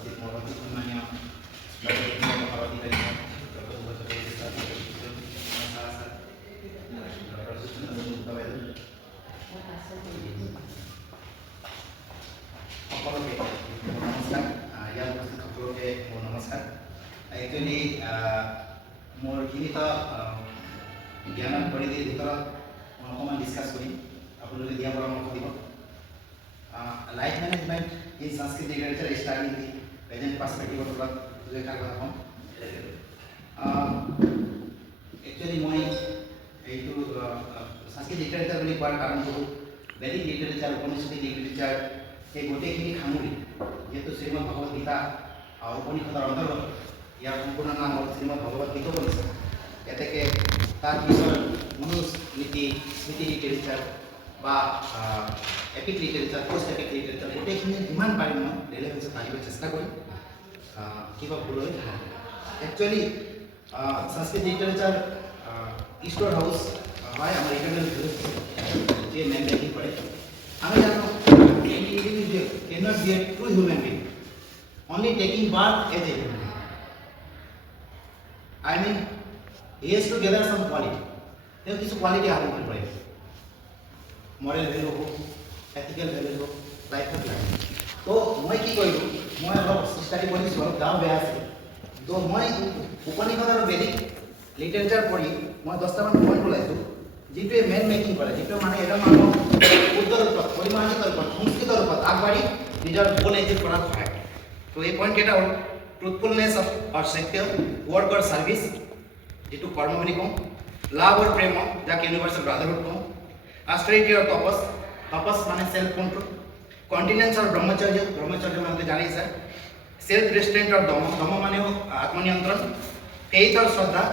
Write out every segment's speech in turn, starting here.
উপস্থিত মোৰ অতি সন্মানীয় সভাপতি সকলোকে নমস্কাৰ। ইয়াৰ উপস্থিত সকলোকে মোৰ নমস্কাৰ। একচুৱেলি মোৰ সীমিত জ্ঞানৰ পৰিধিৰ ভিতৰত মই অকণমান ডিছকাছ কৰিম, আপোনালোকে দিয়া পৰামৰ্শ দিব। Life management in Sanskrit literature study the present পাৰ্চপেক্টিভৰ ওপৰত দুইষাৰ কথা ক'ম। একচুৱেলি মই এইটো সংস্কৃত লিটাৰেচাৰ বুলি কোৱাৰ কাৰণটো বেদিক লিটাৰেচাৰ, উপনিষদিক লিটাৰেচাৰ সেই গোটেইখিনি সামৰি, যিহেতু শ্ৰীমদ ভগৱত গীতা উপনিষদৰ অন্তৰ্গত, ইয়াৰ সম্পূৰ্ণ নাম হ'ল শ্ৰীমদ ভগৱত গীতা উপনিষদ। এতেকে তাৰ পিছৰ মনুস্মৃতি, স্মৃতি লিটাৰেচাৰ বা epic literature, post epic literature গোটেইখিনি যিমান পাৰিম মই ৰেলেভেঞ্চত আহিব চেষ্টা কৰিম, কিবা ভুল হৈ নাথাকে। একচুৱেলি সংস্কৃত লিটাৰেচাৰ স্টোৰ হাউচ হয় আমাৰ ইটাৰনেল ভিউজ, যিয়ে মেন বেকিং কৰে। আমি জানো any individual cannot be a true human being only taking birth as a human being. I mean, he has to gather some quality. There is quality আহৰণ কৰিব লাগিব, Morrell value হোক, ethical value হোক, লাইফত লাগে। তো মই কি কৰিলোঁ, মই অলপ ষ্টাডি কৰিছোঁ, অলপ গাঁও বেয়া আছিল। তো মই উপনিষদ আৰু বেদিক লিটাৰেচাৰ পঢ়ি মই 10টামান পইণ্ট ওলাইছোঁ, যিটোৱে মেন মেকিং কৰে, যিটো মানে এটা মানুহ শুদ্ধৰ ওপৰত, পৰিমাণিতৰ ওপৰত, সংস্কৃতৰ ওপৰত আগবাঢ়ি নিজৰ গ'ল এচিভ কৰাত সহায় কৰে। তো এই পইণ্টকেইটা হ'ল ট্ৰুথফুলনেছ অৰ সত্য, ৱৰ্ক অৰ ছাৰ্ভিচ, যিটো কৰ্ম বুলি কওঁ, লাভ অৰ প্ৰেম, যাক ইউনিভাৰ্চেল ব্ৰাদাৰহুড কওঁ, অষ্টৰিটি অৰ তপছ, তপছ মানে সেল্ফ কন্ট্রোল, কন্টিনেন্স অর ব্রহ্মচর্য, ব্রহ্মচর্য মানে জানি স্যার, সেলফ রেস্ট্রেন্ট অর দম, দম মানে আত্মনিয়ন্ত্রণ, ফেইথ অর শ্রদ্ধা,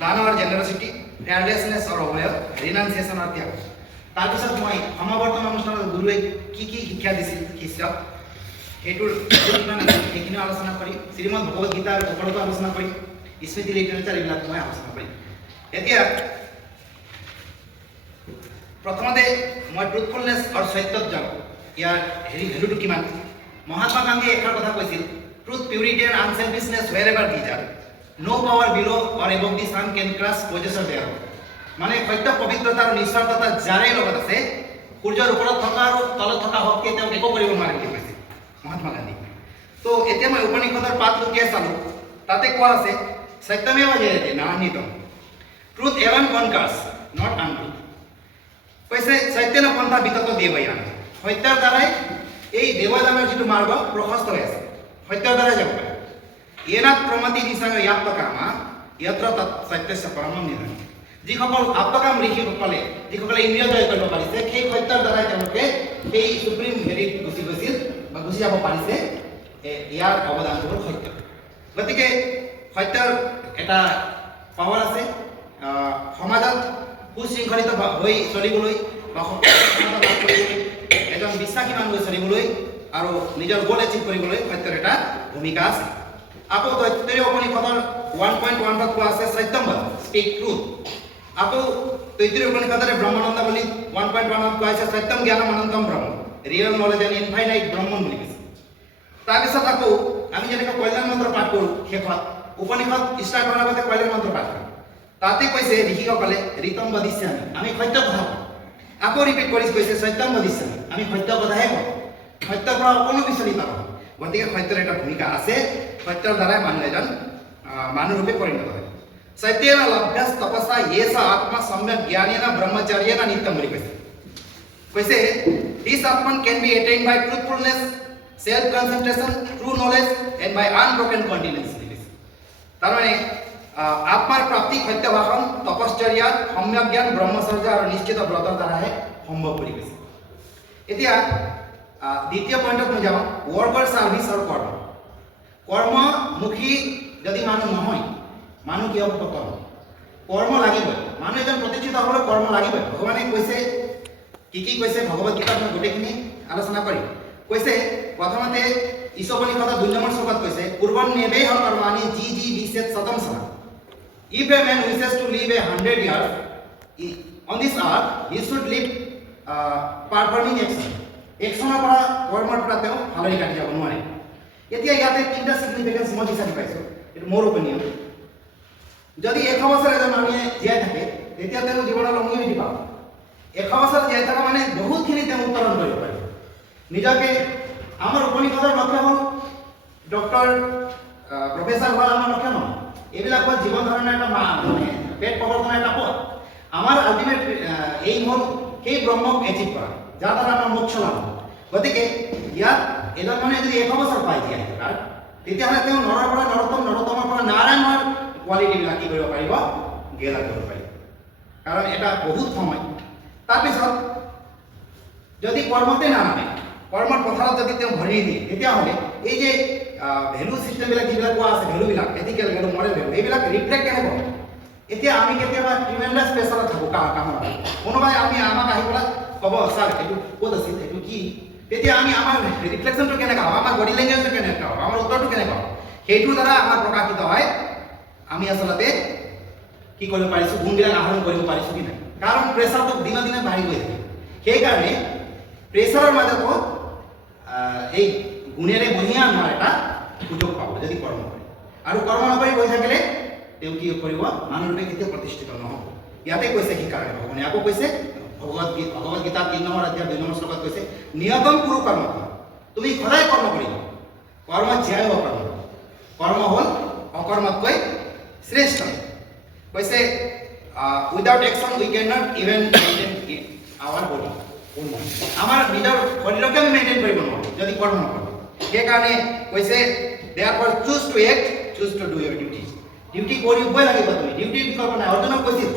দান অর জেনারসিটি, ফেয়ারলেসনেস অর অভয়, রিনাউন্সিয়েশন অর ত্যাগ। তাৰপিছত মই সমাৱৰ্তন অনুষ্ঠানত গুৰুৱে কি কি শিক্ষা দিছিল শিষ্যক, সেইটোৰ সেইখিনি আলোচনা কৰিম। শ্ৰীমদ ভগৱত গীতাৰ ওপৰতো আলোচনা কৰিম, স্মৃতি লিটাৰেচাৰ এইবিলাক মই আলোচনা কৰিম। এতিয়া প্ৰথমতে মই ট্ৰুথফুলনেছ আৰু সত্যত যাওঁ। ইয়াৰ ভেলুটো কিমান? মহাত্মা গান্ধীয়ে এষাৰ কথা কৈছিল, truth, purity and unselfishness wherever these are, no power below or above the sun can crush possessor there. মানে সত্য, পবিত্ৰতা আৰু নিস্বাৰ্থতা যাৰে লগত আছে, সূৰ্যৰ ওপৰত থকা আৰু তলত থকা শক্তিয়ে তেওঁক একো কৰিব নোৱাৰে বুলি কৈছে মহাত্মা গান্ধী। তো এতিয়া মই উপনিষদৰ পাত লুটিয়াই চালোঁ, তাতে কোৱা আছে Satyameva Jayate নাহ্নিতম, truth Evan কনকাৰ্ছ not আনট্ৰুথ। কৈছে সত্যেন পন্থা বিতত দেৱয়ান, সত্যৰ দ্বাৰাই এই দেৱযানৰ যিটো মাৰ্গ প্ৰশস্ত হৈ আছে, সত্যৰ দ্বাৰাই যাব পাৰে। येनात् प्रमति दिशाং ইয়াপ্ত কামা যত্ৰ তৎ সত্যস্য পৰমম নিধানম। যিসকল আপ্তকাম ঋষিসকলে, যিসকলে ইন্দ্ৰিয় জয় কৰিব পাৰিছে, সেই সত্যৰ দ্বাৰাই তেওঁলোকে সেই সুপ্ৰিম হেৰিত গুচি গৈছিল বা গুচি যাব পাৰিছে। ইয়াৰ অৱদানটো হ'ল সত্য। গতিকে সত্যৰ এটা পাৱাৰ আছে সমাজত সুশৃংখলিত হৈ চলিবলৈ বা এজন বিশ্বাসী মানুহ হৈ চলিবলৈ আৰু নিজৰ গ'ল এচিভ কৰিবলৈ সত্যৰ এটা ভূমিকা আছে। আকৌ তৈত্তৰীয় উপনিষদৰ 1.1 কোৱা আছে সত্যম বদ, স্পীক ট্ৰুথ। আকৌ তৈত্তৰীয় উপনিষদৰে ব্ৰহ্মানন্দাৱলী 1.1 কোৱা আছে সত্যম জ্ঞানম অনন্তম ব্ৰহ্ম, ৰিয়েল নলেজ এণ্ড ইনফাইনাইট ব্ৰহ্মন বুলি কৈছে। তাৰপিছত আকৌ আমি যেনেকৈ কল্যাণ মন্ত্ৰ পাঠ কৰোঁ, শেষত উপনিষদ ষ্টাৰ্ট কৰাৰ আগতে কল্যাণ মন্ত্ৰ পাঠ কৰোঁ, তাতে কৈছে ঋষিসকলে ঋতম বদিষ্যামি, আমি সত্য কথা কওঁ। আকৌ ৰিপিট কৰি কৈছে সত্যম বদিষ্যামি, আমি সত্য কথাহে কওঁ, সত্যৰ পৰা অকণো বিচলিত নহয়। গতিকে সত্যৰ এটা ভূমিকা আছে, সত্যৰ দ্বাৰাই মানুহ এজন মানুহৰূপে পৰিণত হয়। সত্যেন লভ্যাস তপসা য়েস আত্মা সম্যক জ্ঞানেন ব্ৰহ্মচৰ্যেন নিত্যম বুলি কৈছে। কৈছে দিস আত্মান can be attained by truthfulness, self concentration, true knowledge and by unbroken continence বুলি কৈছে। তাৰমানে আত্মাৰ প্ৰাপ্তি সত্য ভাষণ, তপশ্চৰ্যা, সম্যক জ্ঞান, ব্ৰহ্মচৰ্য আৰু নিশ্চিত ব্ৰতৰ দ্বাৰাহে সম্ভৱ বুলি কৈছে। এতিয়া দ্বিতীয় পইণ্টত মই যাওঁ, ৱৰ্ক অৰ ছাৰ্ভিচ আৰু কৰ্ম। কৰ্মমুখী যদি মানুহ নহয়, মানুহ কি হ'ব? পতন। কৰ্ম লাগিবই, মানুহ এজন প্ৰতিষ্ঠিত হ'বলৈ কৰ্ম লাগিবই। ভগৱানে কৈছে কি কি কৈছে ভগৱত গীতাত মই গোটেইখিনি আলোচনা কৰিম। কৈছে প্ৰথমতে ঈশোপনিষদৰ 2 নম্বৰ শ্লোকত কৈছে পূৰ্বন নেবেহ কৰ্মাণি যি যি বিশেষ শতম সমান। If a man wishes to live 100 years on this earth, he should live performing action. Actionৰ পৰা কৰ্মৰ পৰা তেওঁ ভালৰি কাটি যাব নোৱাৰে। এতিয়া ইয়াতে তিনিটা সিগনিফিকেন্স মই বিচাৰি পাইছোঁ, এইটো মোৰ অপিনিয়ন। যদি 100 বছৰ এজন মানুহে জীয়াই থাকে তেতিয়া তেওঁ জীৱনৰ লংজিভিটি পাব। 100 বছৰ জীয়াই থকা মানে বহুতখিনি তেওঁ উত্তৰণ কৰিব পাৰিব নিজকে। আমাৰ উপনিষদৰ লক্ষ্য হ'ল ডক্টৰ প্ৰফেসৰ হোৱা আমাৰ লক্ষ্য নহয়। এইবিলাক হ'ল জীৱন ধাৰণৰ এটা মানে পেট প্ৰৱৰ্তনৰ এটা পথ। আমাৰ আল্টিমেট এইম হ'ল সেই ব্ৰহ্মক এচিভ কৰা, যাৰ দ্বাৰা আমাৰ মোক্ষ লাভ হ'ব। গতিকে ইয়াত এজন মানুহে যদি 100 বছৰ পায় জীয়াই থকাৰ, তেতিয়াহ'লে তেওঁ নৰৰ পৰা নৰোত্তম, নৰোত্তমৰ পৰা নাৰায়ণৰ কোৱালিটিবিলাক কি কৰিব পাৰিব, গেলা কৰিব পাৰিব, কাৰণ এটা বহুত সময়। তাৰপিছত যদি কৰ্মতে নানামে, কৰ্মৰ পথাৰত যদি তেওঁ ভৰি দিয়ে, তেতিয়াহ'লে এই যে ভেলু চিষ্টেমবিলাক যিবিলাক কোৱা আছে, ভেলুবিলাক এথিকেল ভেলু, মৰেল ভেলু, এইবিলাক ৰিফ্লেক্ট কেনেকৈ হ'ব? এতিয়া আমি কেতিয়াবা ট্ৰিমেণ্ডাছ প্ৰেছাৰত থাকোঁ কামত, কোনোবাই আমাক আহি পেলাই ক'ব ছাৰ এইটো ক'ত আছিল, এইটো কি? তেতিয়া আমি আমাৰ ৰিফ্লেকশ্যনটো কেনেকৈ হ'ব, আমাৰ বডি লেংগুৱেজটো কেনেকৈ হ'ব, আমাৰ উত্তৰটো কেনেকৈ হ'ব, সেইটোৰ দ্বাৰা আমাৰ প্ৰকাশিত হয় আমি আচলতে কি কৰিব পাৰিছোঁ, গুণবিলাক আহৰণ কৰিব পাৰিছোঁ কি নাই। কাৰণ প্ৰেছাৰটো দিনে দিনে বাঢ়ি গৈ থাকে। সেইকাৰণে প্ৰেছাৰৰ মাজতো এই গুণেৰে বহিয়া আমাৰ এটা সুযোগ পাব যদি কৰ্ম কৰে। আৰু কৰ্ম নকৰি বহি থাকিলে তেওঁ কি কৰিব, মানুহৰূপে কেতিয়াও প্ৰতিষ্ঠিত নহ'ব। ইয়াতে কৈছে সেইকাৰণে ভগৱানে আকৌ কৈছে ভগৱত গীতাৰ 3 নম্বৰ অধ্যায় 2 নম্বৰ শ্লোকত কৈছে নিয়তম কুৰু কৰ্ম, তুমি সদায় কৰ্ম কৰিবা। কৰ্ম জ্যায় কৰ্ম, কৰ্ম হ'ল অকৰ্মতকৈ শ্ৰেষ্ঠ। কৈছে without action we can not even maintain our body. আমাৰ নিজৰ শৰীৰকে আমি মেইনটেইন কৰিব নোৱাৰোঁ যদি কৰ্ম নকৰোঁ। সেইকাৰণে কৈছে therefore choose to act, choose to do your duty. Duty কৰিবই লাগিব তুমি, ডিউটিৰ বিকল্প নাই। অৰ্জুনক কৈছিল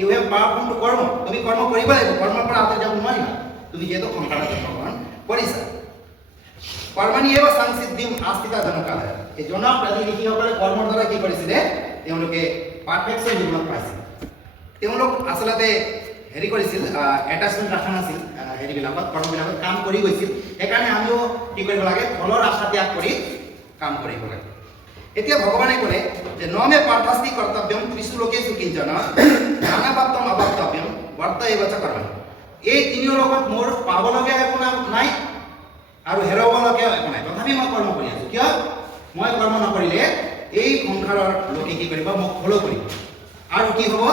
ইউ হেভ পাৱাৰফুল টু কৰ্ম, তুমি কৰ্ম কৰিব লাগিব, কৰ্মৰ পৰা আঁতৰি যাব নোৱাৰিবা তুমি যিহেতু সংসাৰত জন্মগ্ৰহণ কৰিছা। কৰ্মাণি এব সংসিদ্ধিম আস্থিতা জনকালয়। এই জনক আদি ঋষিসকলে কৰ্মৰ দ্বাৰা কি কৰিছিলে, তেওঁলোকে পাৰফেকশ্যন জীৱনত পাইছিল। তেওঁলোক আচলতে হেৰি কৰিছিল, এটাচমেণ্ট ৰখা নাছিল হেৰিবিলাকত, কৰ্মবিলাকত কাম কৰি গৈছিল। সেইকাৰণে আমিও কি কৰিব লাগে, ফলৰ আশা ত্যাগ কৰি কাম কৰিব লাগে। এতিয়া ভগৱানে ক'লে যে নমে পাৰ্থস্তি কৰ্তব্যম ত্ৰিশু লোকেষু কিঞ্চন নানাপ্ৰাপ্তম অবাপ্তব্যম বৰ্ত এবচ কৰ্ম। এই 3 লোকত মোৰ পাবলগীয়া একো নাই আৰু হেৰাবলগীয়া একো নাই, তথাপি মই কৰ্ম কৰি আছোঁ। কিয়? মই কৰ্ম নকৰিলে এই সংসাৰৰ লোকে কি কৰিব, মোক ফল কৰিব। আৰু কি হ'ব,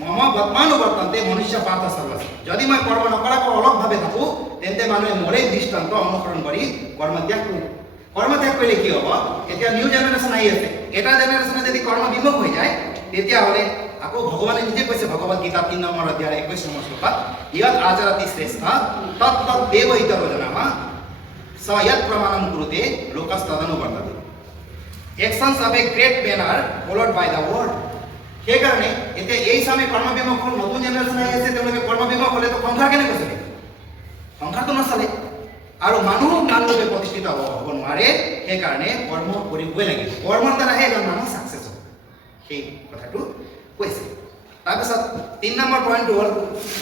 মম বৰ্তমানুবৰ্তন্তে মনুষ্য পাৰ্থ সৰ্বস্ব। যদি মই কৰ্ম নকৰাকৈ অলপভাৱে থাকোঁ, তেন্তে মানুহে মোৰে দৃষ্টান্ত অনুসৰণ কৰি কৰ্মত্যাগ কৰিব। কৰ্মত্যাগ কৰিলে কি হ'ব, এতিয়া নিউ জেনেৰেশ্যন আহি আছে, এটা জেনেৰেশ্যনে যদি কৰ্ম বিমুখ হৈ যায়, তেতিয়াহ'লে আকৌ ভগৱানে নিজে কৈছে ভগৱত গীতা 3 নম্বৰ অধ্যায় 21 নম্বৰ শ্লোকত ইয়াত আচৰতি শ্ৰেষ্ঠ তৎ দেৱ ইতৰো জনাম স ইয়াত প্ৰমাণম কুৰুতে লোকস্তদনুবৰ্ততে। Actions of a great men are followed by the world. সেইকাৰণে এতিয়া এই চামে কৰ্মবিমুখ হ'ল, নতুন জেনেৰেশ্যন আহি আছে, তেওঁলোকে কৰ্মবিমুখ হ'লেতো সংসাৰ কেনেকৈ চলে, সংসাৰটো নচলে। আৰু মানুহ মানুহৰূপে প্ৰতিষ্ঠিত হ'ব নোৱাৰে। সেইকাৰণে কৰ্ম কৰিবই লাগিব, কৰ্মৰ দ্বাৰাহে এজন মানুহ ছাকচেছ হ'ব, সেই কথাটো কৈছে। তাৰপিছত 3 নম্বৰ পইণ্টটো হ'ল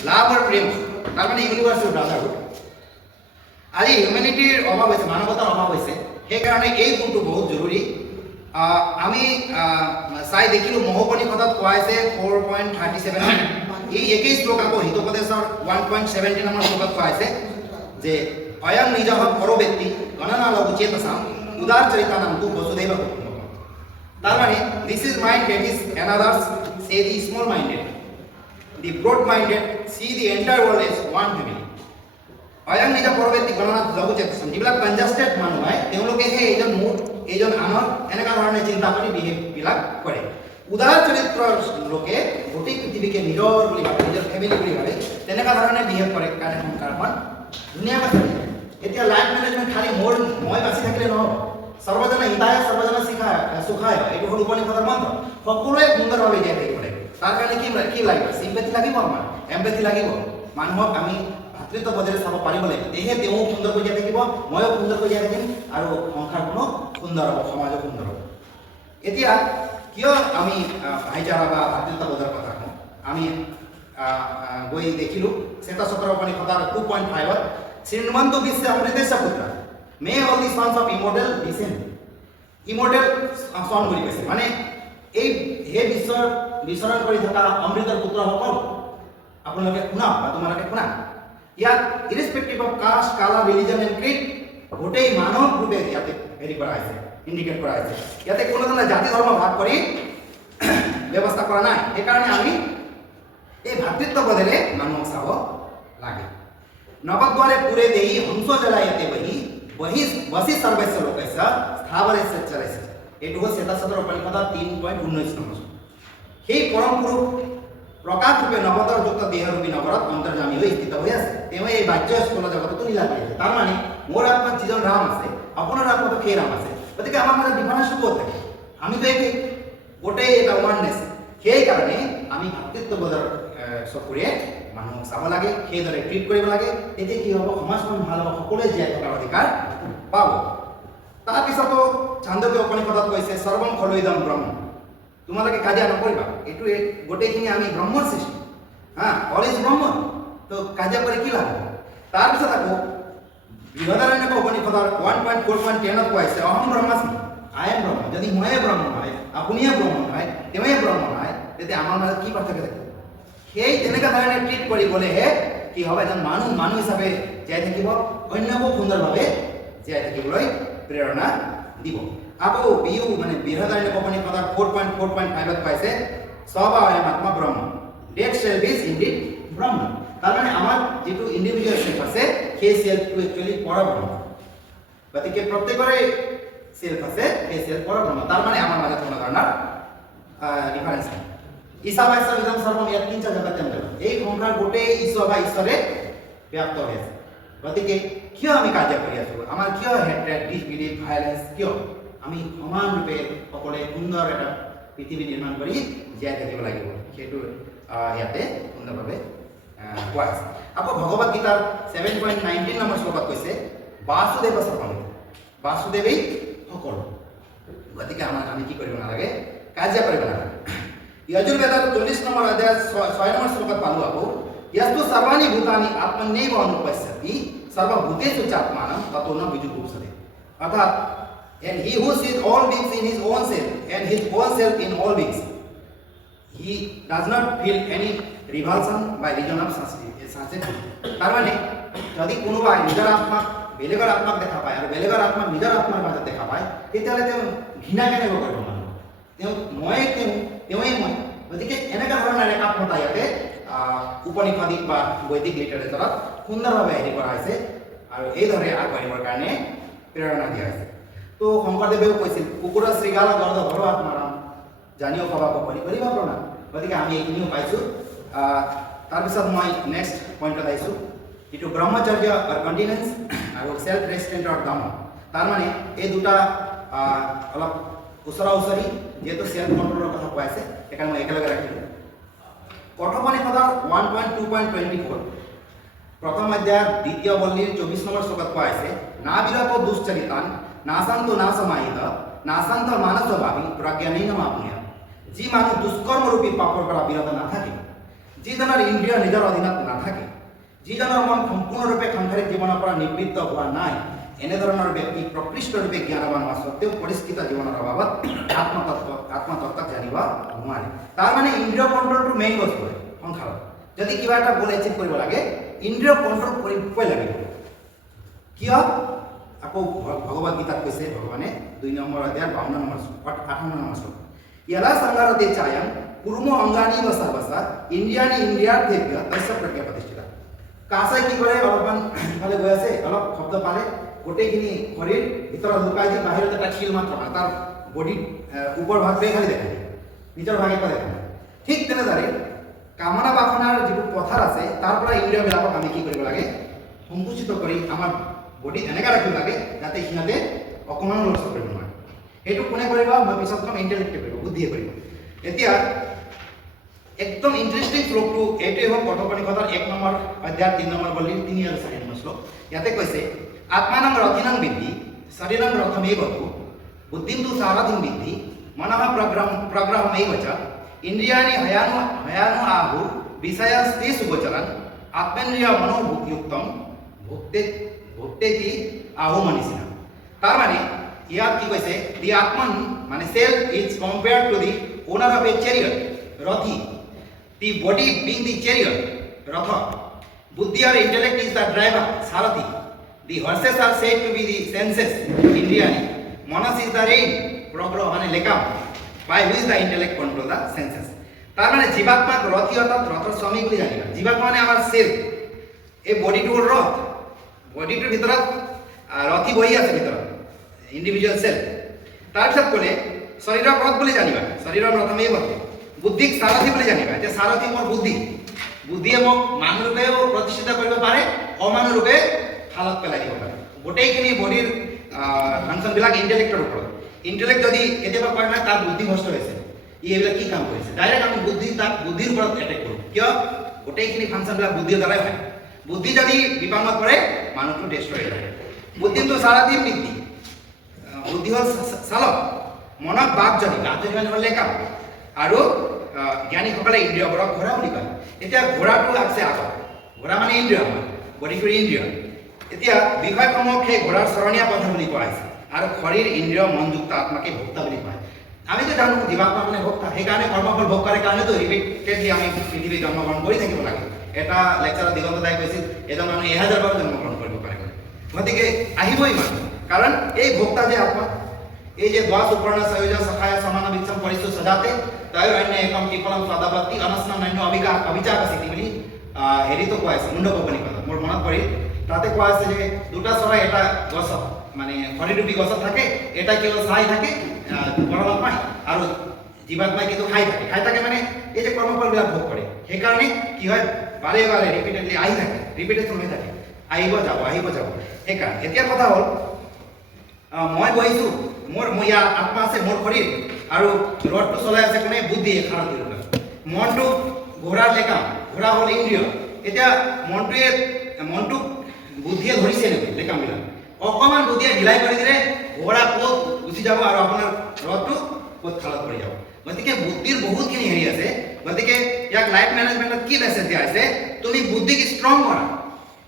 লাভ আৰু প্ৰেম, তাৰমানে ইউনিভাৰ্চেল ব্ৰাদাৰহুড। আজি হিউমেনিটিৰ অভাৱ হৈছে, মানৱতাৰ অভাৱ হৈছে, সেইকাৰণে এই গুণটো বহুত জৰুৰী। আমি চাই দেখিলোঁ মহোপনিষদত কোৱা হৈছে 4.37 এই একেই শ্লোক আকৌ হিতোপদেশৰ 1.17 নম্বৰ শ্লোকত কোৱা হৈছে যে অয়ং নিজঃ পৰো ব্যক্তি গণনা লঘু চেতসাম উদার চরিতানাম তু বসুধৈব কুটুম্বকম। তার মানে this is mine that is another's say the small minded, the broad minded see the entire world as one family. অয়ং নিজ পৰো ব্যক্তি গণনা লঘু চেতসাম, যিবিলাক কনজাষ্টেড মানুহ হয় তেওঁলোকেহে এইজন মোৰ এইজন আনৰ এনেকুৱা ধৰণে চিন্তা কৰি বিহেভবিলাক কৰে। উদাৰ চৰিত্ৰৰ লোকে গোটেই পৃথিৱীকে নিজৰ বুলি ভাবে, নিজৰ ফেমিলি বুলি ভাবে, তেনেকুৱা ধৰণে বিহেভ কৰে কাৰণে সংসাৰখন ধুনীয়াকৈ চলি যায়। এতিয়া লাইফ মেনেজমেণ্ট খালি মই বাচি থাকিলে নহ'ব, সৰ্বজনা হিতায় সৰ্বজনা সুখায়, এইটো হ'ল উপনিষদৰ মন্ত্ৰ। সকলোৱে সুন্দৰভাৱে জীয়াই থাকিব লাগিব। তাৰ কাৰণে কি লাগিব, চিম্পেথি লাগিব, আমাৰ এম্পেথি লাগিব। মানুহক আমি ভাতৃত্ববোধেৰে চাব পাৰিব লাগিব, তেহে তেওঁ সুন্দৰকৈ জীয়াই থাকিব, ময়ো সুন্দৰকৈ জীয়াই থাকিম, আৰু সংসাৰখনো সুন্দৰ হ'ব, সমাজো সুন্দৰ হ'ব। এতিয়া কিয় আমি ভাইচাৰা বা ভাতৃত্ববোধৰ কথা কওঁ, আমি গৈ দেখিলোঁ শ্বেতচক্ৰ উপনিষদৰ 2.5ত শ্ৰীমন্ত বিশ্ব অমৃতেশ পুত্ৰ মে all the sons of immortal descent, immortal son বুলি কৈছে, মানে এই হে বিশ্বৰ বিচৰণ কৰি থকা অমৃতৰ পুত্ৰসকল আপোনালোকে শুনা বা তোমালোকে শুনা। ইয়াত irrespective of caste, colour, religion and creed গোটেই মানৱ ৰূপে ইয়াতে হেৰি কৰা হৈছে, ইণ্ডিকেট কৰা হৈছে। ইয়াতে কোনো ধৰণৰ জাতি ধৰ্ম ভাগ কৰি ব্যৱস্থা কৰা নাই। সেইকাৰণে আমি এই ভাতৃত্ববোধেৰে মানুহক চাব লাগে। নৱদ্বাৰে পুৰে দেহি হংস জ্বলায়তে বহি বসি সৰ্বস্ব লোকস্য স্থাৱৰেস্য চৰস্য। এইটো হ'ল শ্বেতাশ্বতৰ উপনিষদৰ 3.19 নম্বৰ। সেই পৰম পুৰুষ প্ৰকাশ ৰূপে নৱতৰ যুক্ত দেহৰূপী নগৰত অন্তৰ্যামী হৈ স্থিত হৈ আছে। তেওঁ এই বাহ্য স্থূল জগততো লীলা কৰি আছে। তাৰমানে মোৰ আত্মাত যিজন ৰাম আছে, আপোনাৰ আত্মাতো সেই ৰাম আছে। গতিকে আমাৰ মাজত ডিফাৰেঞ্চটো ক'ত থাকে? আমিতো একেই, গোটেই এটা ওৱাননেছ। সেইকাৰণে আমি ভাতৃত্ববোধৰ চকুৰে মানুহক চাব লাগে, সেইদৰে ট্ৰিট কৰিব লাগে। তেতিয়া কি হ'ব? সমাজখন ভাল হ'ব, সকলোৱে জীয়াই থকাৰ অধিকাৰ পাব। তাৰপিছতো চান্দোক্য উপনিষদত কৈছে সৰ্বম খলু ইদম ব্ৰহ্ম। তোমালোকে কাজিয়া নকৰিবা, এইটো গোটেইখিনি আমি ব্ৰহ্মৰ সৃষ্টি। অল ইজ ব্ৰহ্ম, তো কাজিয়া কৰি কি লাভ হ'ব? তাৰপিছত আকৌ বৃহদাৰণ্যক উপনিষদৰ 1.4.10ত কৈছে অহম ব্ৰহ্মাস্মি, আই এম ব্ৰহ্ম। যদি ময়ে ব্ৰহ্ম হয়, আপুনিয়ে ব্ৰহ্ম হয়, তেওঁৱে ব্ৰহ্ম হয়, তেতিয়া আমাৰ মাজত কি পাৰ্থক্য থাকিব? সেই তেনেকুৱা ধৰণে ট্ৰিট কৰি গ'লেহে কি হ'ব? এজন মানুহ হিচাপে জীয়াই থাকিব, অন্যকো সুন্দৰভাৱে জীয়াই থাকিবলৈ প্ৰেৰণা দিব। আকৌ বৃহদাৰণ্যক উপনিষদৰ 4.4.5ত পাইছে সব আয়ম আত্মা ব্ৰহ্ম, ডেট সেলফ ইজ ইনডিড ব্ৰহ্ম। তাৰমানে আমাৰ যিটো ইণ্ডিভিজুৱেল সেলফ আছে, সেই সেলফটো একচুৱেলি পৰব্ৰহ্ম। গতিকে প্ৰত্যেকৰে সেলফ আছে, সেই সেলফ পৰব্ৰহ্ম। তাৰমানে আমাৰ মাজত কোনো ধৰণৰ ডিফাৰেঞ্চ নাই। ঈশাবাস্য ইদম সৰ্বম ইয়াত কিঞ্চ জগত্যম জগৎ। এই সংসাৰ গোটেই ঈশ্বৰ বা ঈশ্বৰে ব্যাপ্ত হৈ আছে। গতিকে কিয় আমি কাজিয়া কৰি আছো? আমাৰ কিয় হেট্ৰেড, ডিছবিলিভ, ভাইলেন্স? কিয়? আমি সমানৰূপে সকলোৱে সুন্দৰ এটা পৃথিৱী নিৰ্মাণ কৰি জীয়াই থাকিব লাগিব। সেইটো ইয়াতে সুন্দৰভাৱে কোৱা আছে। আকৌ ভগৱত গীতাৰ 7.19 নম্বৰ শ্লোকত কৈছে বাসুদেৱ সৰ্বমিতি, বাসুদেৱেই সকলো। গতিকে আমি কি কৰিব নালাগে? কাজিয়া কৰিব নালাগে। যজুৰ্বেদৰ 40 নম্বৰ অধ্যায় 6 নম্বৰ শ্লোকত পালো আকৌ यस्तु सर्वाणि भूतानि आत्मन्यैव अनुपश्यति सर्वभूतेषु चात्मानं ततो न विजुगुप्सते। अर्थात and he who sees all beings in his own self and his own self in all beings, he does not feel any revulsion by reason of sensation. তার মানে যদি কোনোবাই নিজৰ আত্মাক বেলেগৰ আত্মাক দেখা পায় আৰু বেলেগৰ আত্মাক নিজৰ আত্মাৰ মাজত দেখা পায়, তেতিয়াহ'লে তেওঁ ঘৃণা কেনেকৈ কৰিব? মানুহ তেওঁ ময়ে তেওঁৱেই মই। গতিকে এনেকুৱা ধৰণৰ একাত্মতা ইয়াতে উপনিষদিক বা বৈদিক লিটাৰেচাৰত সুন্দৰভাৱে হেৰি কৰা হৈছে আৰু এইদৰে আগবাঢ়িবৰ কাৰণে প্ৰেৰণা দিয়া হৈছে। তো শংকৰদেৱেও কৈছিল কুকুৰৰ শৃগাল গৰ্দ ঘৰ আত্মাৰাম জানিও খবাব কৰি কৰিবা প্ৰণাম। গতিকে আমি এইখিনিও পাইছোঁ। তাৰপিছত মই নেক্সট পইণ্টত আহিছোঁ, যিটো ব্ৰহ্মচৰ্য কণ্টিনেন্স আৰু সেল্ফ ৰেষ্ট্ৰেণ্টৰ দম। তাৰমানে এই দুটা অলপ ওচৰা ওচৰি, যিহেতু সেল্ফ কণ্ট্ৰলৰ কথা কোৱা আছে সেইকাৰণে মই একেলগে ৰাখিলোঁ। কঠোপনিষদৰ 1.2.24 প্ৰথম অধ্যায় দ্বিতীয় বল্লীৰ 24 নম্বৰ শ্লোকত কোৱা আছে না বিলপ দুশ্চৰিতান নাশান্ত না সমাহিত নাশান্ত মানসভাবী প্ৰজ্ঞানীন মাপনীয়। যি মানুহ দুষ্কৰ্মৰূপী পাপৰ পৰা বিৰত নাথাকে, যিজনৰ ইন্দ্ৰিয় নিজৰ অধীনত নাথাকে, যিজনৰ মন সম্পূৰ্ণৰূপে সাংসাৰিক জীৱনৰ পৰা নিবৃত্ত হোৱা নাই, এনেধৰণৰ ব্যক্তি প্ৰকৃষ্টৰূপে জ্ঞানৱান হোৱা স্বত্তেও পৰিষ্কৃত জীৱনৰ অভাৱত আত্মতত্ত্বক জানিব নোৱাৰে। তাৰমানে ইন্দ্ৰিয় কণ্ট্ৰলটো মেইন বস্তু হয় সংসাৰত। যদি কিবা এটা গ'ল এচিভ কৰিব লাগে, ইন্দ্ৰিয় কণ্ট্ৰল কৰিবই লাগিব। কিয়? আকৌ ভগৱত গীতাত কৈছে ভগৱানে 2 নম্বৰ অধ্যায় 52 নম্বৰ 58 নম্বৰ শ্লোক यदा संगारते चायं कुरुमो अंगानी व सर्वसा इंद्रियानी इंद्रियार्थेभ्य तस्य प्रज्ञा प्रतिष्ठिता। কাছাই কি কৰে? অলপমান ইফালে গৈ আছে, অলপ শব্দ পালে গোটেইখিনি শৰীৰ ভিতৰত লুকাই দি বাহিৰত এটা শিল মাত্ৰ পায়, তাৰ বডিৰ ওপৰ ভাগটোৱে খালি দেখায়, নিজৰ ভাগে একো দেখা নাই। ঠিক তেনেদৰে কামনা বাসনাৰ যিটো পথাৰ আছে তাৰ পৰা ইন্দ্ৰিয়বিলাকক আমি কি কৰিব লাগে? সংকুচিত কৰি আমাৰ বডিত এনেকৈ ৰাখিব লাগে যাতে সিহঁতে অকণমানো লক্ষ্য কৰিব নোৱাৰে। এইটো কোনে কৰিব? মই পিছত কম, ইণ্টেলেক্টে কৰিব, বুদ্ধিয়ে কৰিব। এতিয়া একদম ইণ্টাৰেষ্টিং শ্লোকটো এইটোৱে হ'ল কঠোপনিষদৰ 1 নম্বৰ অধ্যায় 3 নম্বৰ বল্লীৰ 3 আৰু 4 নম্বৰ শ্লোক। ইয়াতে কৈছে আত্মানং ৰথিনং বিদ্ধি শৰীৰং ৰথমেব তু বুদ্ধিং তু সাৰথিং বিদ্ধি মনঃ প্ৰগ্ৰহমেব চ ইন্দ্ৰিয়াণি হয়ানু আহু বিষয়াস্তে সুগোচরং আত্মেন্দ্রিয় মনোযুক্তম ভুক্তেতি আহু মনীষিণা। তার মানে ইয়াত কি কৈছে? দি আত্মন মানে self is compared to the owner of a chariot, রথি, the body being the chariot, রথ, বুদ্ধি or intellect is the driver, সারথি, The horses are said to be the senses, Indiani. Manas is the rain, progro মানে লেকাম, by which the intellect control the senses. তার মানে জীবাত্মাক রথি অর্থাৎ রথর স্বামী বলে জানিবা। জীবাত্মা মানে আমার সেল, এই বডিটোৰ ৰথ, বডিটোৰ ভিতৰত ৰথি বহি আছে ভিতৰত, ইন্ডিভিজুয়াল সেল। তাৰপিছত ক'লে শৰীৰৰ ৰথ বুলি জানিবা, শৰীৰৰ প্ৰথমেই বটে। বুদ্ধিক সাৰথি বুলি জানিবা, যে সাৰথি মোৰ বুদ্ধি, বুদ্ধিয়ে মোক মানুহ ৰূপেও প্ৰতিষ্ঠিত কৰিব পাৰে, অমানুহ ৰূপে হালত পেলাই দিব পাৰে। গোটেইখিনি বডিৰ ফাংচনবিলাক ইণ্টেলেক্টৰ ওপৰত। ইণ্টেলেক্ট যদি কেতিয়াবা কয় নহয় তাৰ বুদ্ধি নষ্ট হৈছে, ই এইবিলাক কি কাম কৰিছে, ডাইৰেক্ট আমি তাক বুদ্ধিৰ ওপৰত এটেক কৰোঁ। কিয়? গোটেইখিনি ফাংচনবিলাক বুদ্ধিৰ দ্বাৰাই হয়। বুদ্ধি যদি বিপাঙত পৰে মানুহটো ডেষ্ট্ৰয় হৈ যায়। বুদ্ধিটো সাৰথি বৃদ্ধি, বুদ্ধি হ'ল চালক, মনক বাঘ জনি মানে হ'ল লেকাম, আৰু জ্ঞানীসকলে ইন্দ্ৰিয়বোৰক ঘোঁৰা বুলি কয়। এতিয়া ঘোঁৰাটো আছে আগত, ঘোঁৰা মানে ইন্দ্ৰিয়, বডিটোৰ ইন্দ্ৰিয়। এতিয়া বিষয়সমূহক সেই ঘোঁৰাৰ চৰণীয়া পথ বুলি কোৱা হৈছে, আৰু শৰীৰ ইন্দ্ৰিয় মনযুক্ত আত্মাকে ভোক্তা বুলি কোৱা হয়। আমি তো জানো জীৱাত্মা মানে ভোক্তা, সেইকাৰণে কৰ্মফল ভোগ কৰে কাৰণেতো ৰিপিটেডলি আমি পৃথিৱীত জন্মগ্ৰহণ কৰি থাকিব লাগে। এটা লেকচাৰত দিগন্ত দাই কৈছিল এজন মানুহ 1000 বাৰ জন্মগ্ৰহণ কৰিব পাৰে, গতিকে আহিবই মানুহ, কাৰণ এই ভোক্তা যে আত্মা। এই যে দ্বা সুপৰ্ণ সয়োজ সখায় সমান বিচ্ছম পৰিস্থ সজাতে তাই অন্য একম টিফলম সদাবতী অনস্ন নান্য অবিচাৰচিতি বুলি হেৰিতো কোৱা আছে মুণ্ডকোপনিষদত। মোৰ মনত পৰিল, তাতে কোৱা আছে যে দুটা চৰাই এটা গছত, মানে খৰিৰূপী গছত থাকে, এটা কেৱল চাই থাকে পৰমাত্মাই, আৰু জীৱাত্মাই কিন্তু খাই থাকে মানে এই যে কৰ্মফলবিলাক ভোগ কৰে। সেইকাৰণে কি হয়, বাৰে বাৰে ৰিপিটেডলি আহি থাকে, ৰিপিটেশ্যন হৈ থাকে, আহিব যাব। সেইকাৰণে এতিয়া কথা হ'ল, মই বহিছোঁ, মোৰ ইয়াৰ আত্মা আছে, মোৰ শৰীৰ, আৰু ৰথটো চলাই আছে কোনে? বুদ্ধি, সাৰথি ৰূপে। মনটো ঘোঁৰাৰ লেকাম, ঘোঁৰা হ'ল ইন্দ্ৰিয়। এতিয়া মনটোক বুদ্ধিয়ে ধৰিছে নেকি লেকামবিলাক? অকণমান বুদ্ধিয়ে ঢিলাই কৰি দিলে ঘোঁৰা ক'ত গুচি যাব, আৰু আপোনাৰ ৰথটো ক'ত খালত পৰি যাব। গতিকে বুদ্ধিৰ বহুতখিনি হেৰি আছে। গতিকে ইয়াক লাইফ মেনেজমেণ্টত কি মেছেজ দিয়া হৈছে? তুমি বুদ্ধিক ষ্ট্ৰং কৰা,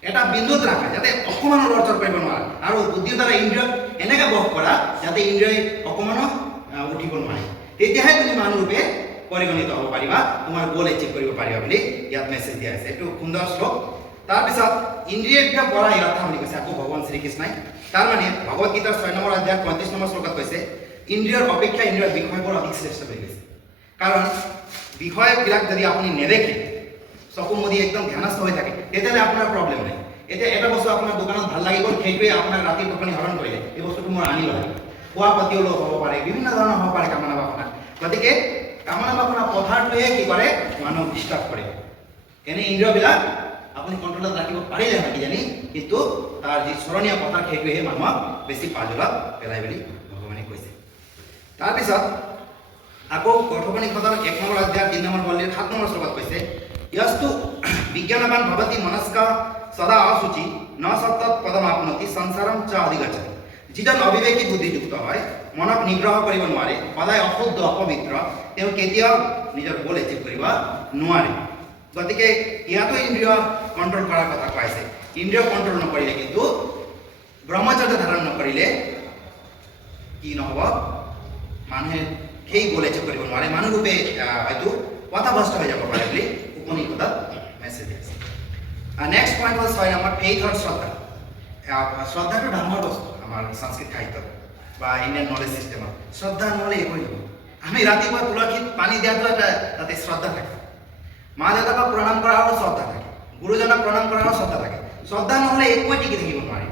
এটা বিন্দুত ৰাখা যাতে অকণমানো লৰচৰ কৰিব নোৱাৰে, আৰু বুদ্ধিৰ দ্বাৰা ইন্দ্ৰিয়ক এনেকৈ বশ কৰা যাতে ইন্দ্ৰিয়ই অকণমানো উঠিব নোৱাৰে। তেতিয়াহে তুমি মানুহৰূপে পৰিগণিত হ'ব পাৰিবা, তোমাৰ গ'ল এচিভ কৰিব পাৰিবা বুলি ইয়াত মেছেজ দিয়া হৈছে। এইটো সুন্দৰ শ্লোক। তাৰপিছত ইন্দ্ৰিয়েভ্য পৰা যথা বুলি কৈছে আকৌ ভগৱান শ্ৰীকৃষ্ণই। তাৰমানে ভগৱত গীতাৰ 6 নম্বৰ অধ্যায়ৰ 35 নম্বৰ শ্লোকত কৈছে ইন্দ্ৰিয়ৰ অপেক্ষা ইন্দ্ৰিয়ৰ বিষয়বোৰ অধিক শ্ৰেষ্ঠ বুলি কৈছে। কাৰণ বিষয়বিলাক যদি আপুনি নেদেখে, চকু মুদি একদম ধ্যানস্থ হৈ থাকে, তেতিয়াহ'লে আপোনাৰ প্ৰব্লেম নাই। এতিয়া এটা বস্তু আপোনাৰ দোকানত ভাল লাগি গ'ল, সেইটোৱে আপোনাক ৰাতি টোপনি হৰণ কৰিলে, এই বস্তুটো মোৰ আনিব লাগে। খোৱা পাতিও লগ হ'ব পাৰে, বিভিন্ন ধৰণৰ হ'ব পাৰে কামনা বাসনা। গতিকে কামনা বাসনা পথাৰটোৱে কি কৰে? মানুহক ডিষ্টাৰ্ব কৰে। এনে ইন্দ্ৰিয়বিলাক আপুনি কণ্ট্ৰলত ৰাখিব পাৰিলে হয় কিজানি, কিন্তু তাৰ যি চৰণীয়া পথাৰ সেইটোৱে মানুহক বেছি পাজলত পেলাই বুলি ভগৱানে কৈছে। তাৰপিছত আকৌ কঠোপনিষদৰ 1 নম্বৰ অধ্যায় 3 নম্বৰ পল্লীৰ 7 নম্বৰ শ্লোকত কৈছে यस्तु विज्ञानवान भवति मनस्का सदा असुचि न सत्तत पदम आपनति संसारम च अधिगच्छति। যিজন অবিবেকী বুদ্ধিযুক্ত হয়, মনক নিগ্ৰহ কৰিব নোৱাৰে, সদায় অশুদ্ধ অপবিত্ৰ, তেওঁ কেতিয়াও নিজৰ গ'ল এচিভ কৰিব নোৱাৰে। গতিকে ইয়াতো ইন্দ্ৰিয় কণ্ট্ৰল কৰাৰ কথা কৈছে। ইন্দ্ৰিয় কণ্ট্ৰল নকৰিলে, কিন্তু ব্ৰহ্মচৰ্য ধাৰণ নকৰিলে কি নহ'ব? মানুহে সেই গ'ল এচিভ কৰিব নোৱাৰে, মানুহৰূপে হয়তো পথভ্ৰষ্ট হৈ যাব পাৰে বুলি উপনিষদত মেছেজ দিছে। নেক্সট পইণ্ট হ'ল 6 নম্বৰ ফেইথ আৰু শ্ৰদ্ধা। শ্ৰদ্ধাটো ডাঙৰ বস্তু আমাৰ সংস্কৃত সাহিত্যত বা ইণ্ডিয়ান নলেজ চিষ্টেমত। শ্ৰদ্ধা নহ'লে একোৱেই নহয়। আমি ৰাতিপুৱা তুলসীত পানী দিয়াটো এটা তাতে শ্ৰদ্ধা থাকে, মা দেউতাকক প্ৰণাম কৰাৰো শ্ৰদ্ধা থাকে, গুৰুজনক প্ৰণাম কৰাৰো শ্ৰদ্ধা থাকে। শ্ৰদ্ধা নহ'লে একোৱে টিকি থাকিব নোৱাৰে।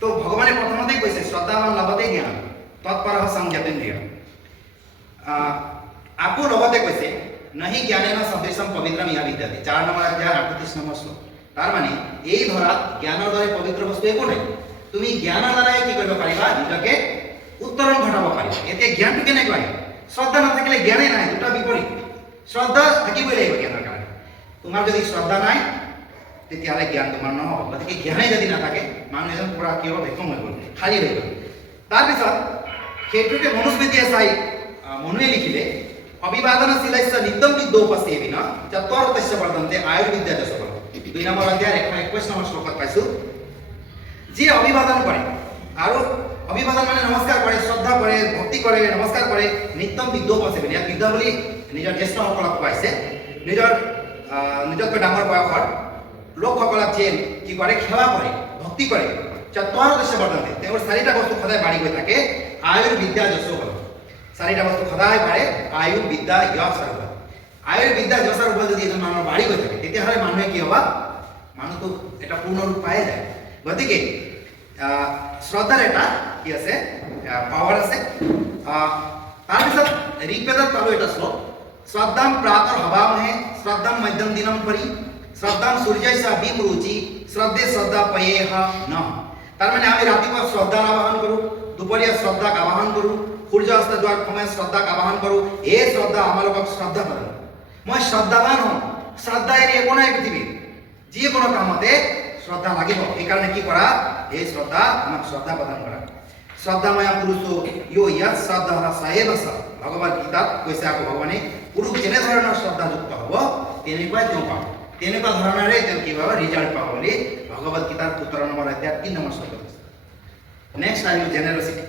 তো ভগৱানে প্ৰথমতেই কৈছে শ্ৰদ্ধাৱান লগতে জ্ঞান তৎপৰ সংযতেন্দ্ৰিয়। আকৌ লগতে কৈছে নাহি জ্ঞানেন সদৃশম পবিত্ৰম ইহা বিদ্যাতে, 4 নম্বৰ অধ্যায় 38 নম্বৰ শ্লোক। তাৰমানে এই ধৰা জ্ঞানৰ দৰে পবিত্ৰ বস্তু একো নাই। তুমি জ্ঞানৰ দ্বাৰাই কি কৰিব পাৰিবা? নিজকে উত্তৰণ ঘটাব পাৰিবা। এতিয়া জ্ঞানটো কেনেকৈ আহে? শ্ৰদ্ধা নাথাকিলে জ্ঞানেই নাই, দুটা বিপৰীত। শ্ৰদ্ধা থাকিবই লাগিব জ্ঞানৰ কাৰণে। তোমাৰ যদি শ্ৰদ্ধা নাই তেতিয়াহ'লে জ্ঞান তোমাৰ নহ'ব। গতিকে জ্ঞানেই যদি নাথাকে মানুহ এজন পুৰা কি হ'ব? ভেকম হৈ গ'ল, খালী হৈ গ'ল। তাৰপিছত সেইটোকে মনুস্মৃতিয়ে চাই মনুৱে লিখিলে অভিবাদনশীলস্য নিত্যম বিদ্যোপসেবিন চত্বৰতস্য বৰ্ধন্তে আয়ুৰ্বিদ্যা যশবল। 2 নম্বৰ অধ্যায় 121 নম্বৰ শ্লোকত পাইছোঁ, যি অভিবাদন কৰে, আৰু অভিবাদন মানে নমস্কাৰ কৰে, শ্ৰদ্ধা কৰে, ভক্তি কৰে, নমস্কাৰ কৰে, নিত্যম বিদ্যোপসেবিন। ইয়াত বিদ্যা বুলি নিজৰ জ্যেষ্ঠসকলক কোৱাইছে। নিজতকৈ ডাঙৰ বয়সৰ লোকসকলক যেন কি কৰে সেৱা কৰে ভক্তি কৰে চতুৱাৰ উদ্দেশ্য বৰ্তমানে তেওঁৰ চাৰিটা বস্তু সদায় বাঢ়ি গৈ থাকে আয়ুৰ বিদ্যা যশ বল চাৰিটা বস্তু সদায় বাঢ়ে আয়ু বিদ্যা যশ আৰু বল আয়ুৰ বিদ্যা যশ আৰু বল যদি এজন মানুহৰ বাঢ়ি গৈ থাকে তেতিয়াহ'লে মানুহে কি হ'ব মানুহটো এটা পূৰ্ণ ৰূপ পাই যায় গতিকে শ্ৰদ্ধাৰ এটা কি আছে পাৱাৰ আছে তাৰপিছত ঋগ্বেদত পালো এটা শ্লোক শ্ৰদ্ধাম প্ৰাতঃ হবামহে শ্ৰদ্ধাম মধ্যম দিনম পৰি শ্ৰদ্ধাম সূৰ্যস্য বিমৰুচি শ্ৰদ্ধে শ্ৰদ্ধা পয়েহ নঃ তাৰমানে আমি ৰাতিপুৱা শ্ৰদ্ধাৰ আবাহন কৰোঁ দুপৰীয়া শ্ৰদ্ধাক আবাহন কৰোঁ সূৰ্য অস্ত যোৱাৰ সময়ত শ্ৰদ্ধাক আবাহন কৰোঁ এই শ্ৰদ্ধা আমালোকক শ্ৰদ্ধা প্ৰদান মই শ্ৰদ্ধাৱান হ'ম শ্ৰদ্ধা এৰি একো নাই পৃথিৱীত যিকোনো কামতে শ্ৰদ্ধা লাগিব সেইকাৰণে কি কৰা এই শ্ৰদ্ধা আমাক শ্ৰদ্ধা প্ৰদান কৰা শ্ৰদ্ধাময়া পুৰুষ ইয়ো ইয়াত শ্ৰদ্ধা সাহেব ভগৱদ গীতাত কৈছে আকৌ ভগৱানে পুৰুষ যেনে ধৰণৰ শ্ৰদ্ধাযুক্ত হ'ব তেনেকুৱাই তেওঁ পাব তেনেকুৱা ধৰণৰে তেওঁ কি পাব ৰিজাল্ট পাব বুলি ভগৱদ গীতাৰ 17 নম্বৰ অধ্যায় 3 নম্বৰ শ্লোক আছে নেক্সট আহিব জেনেৰচিটি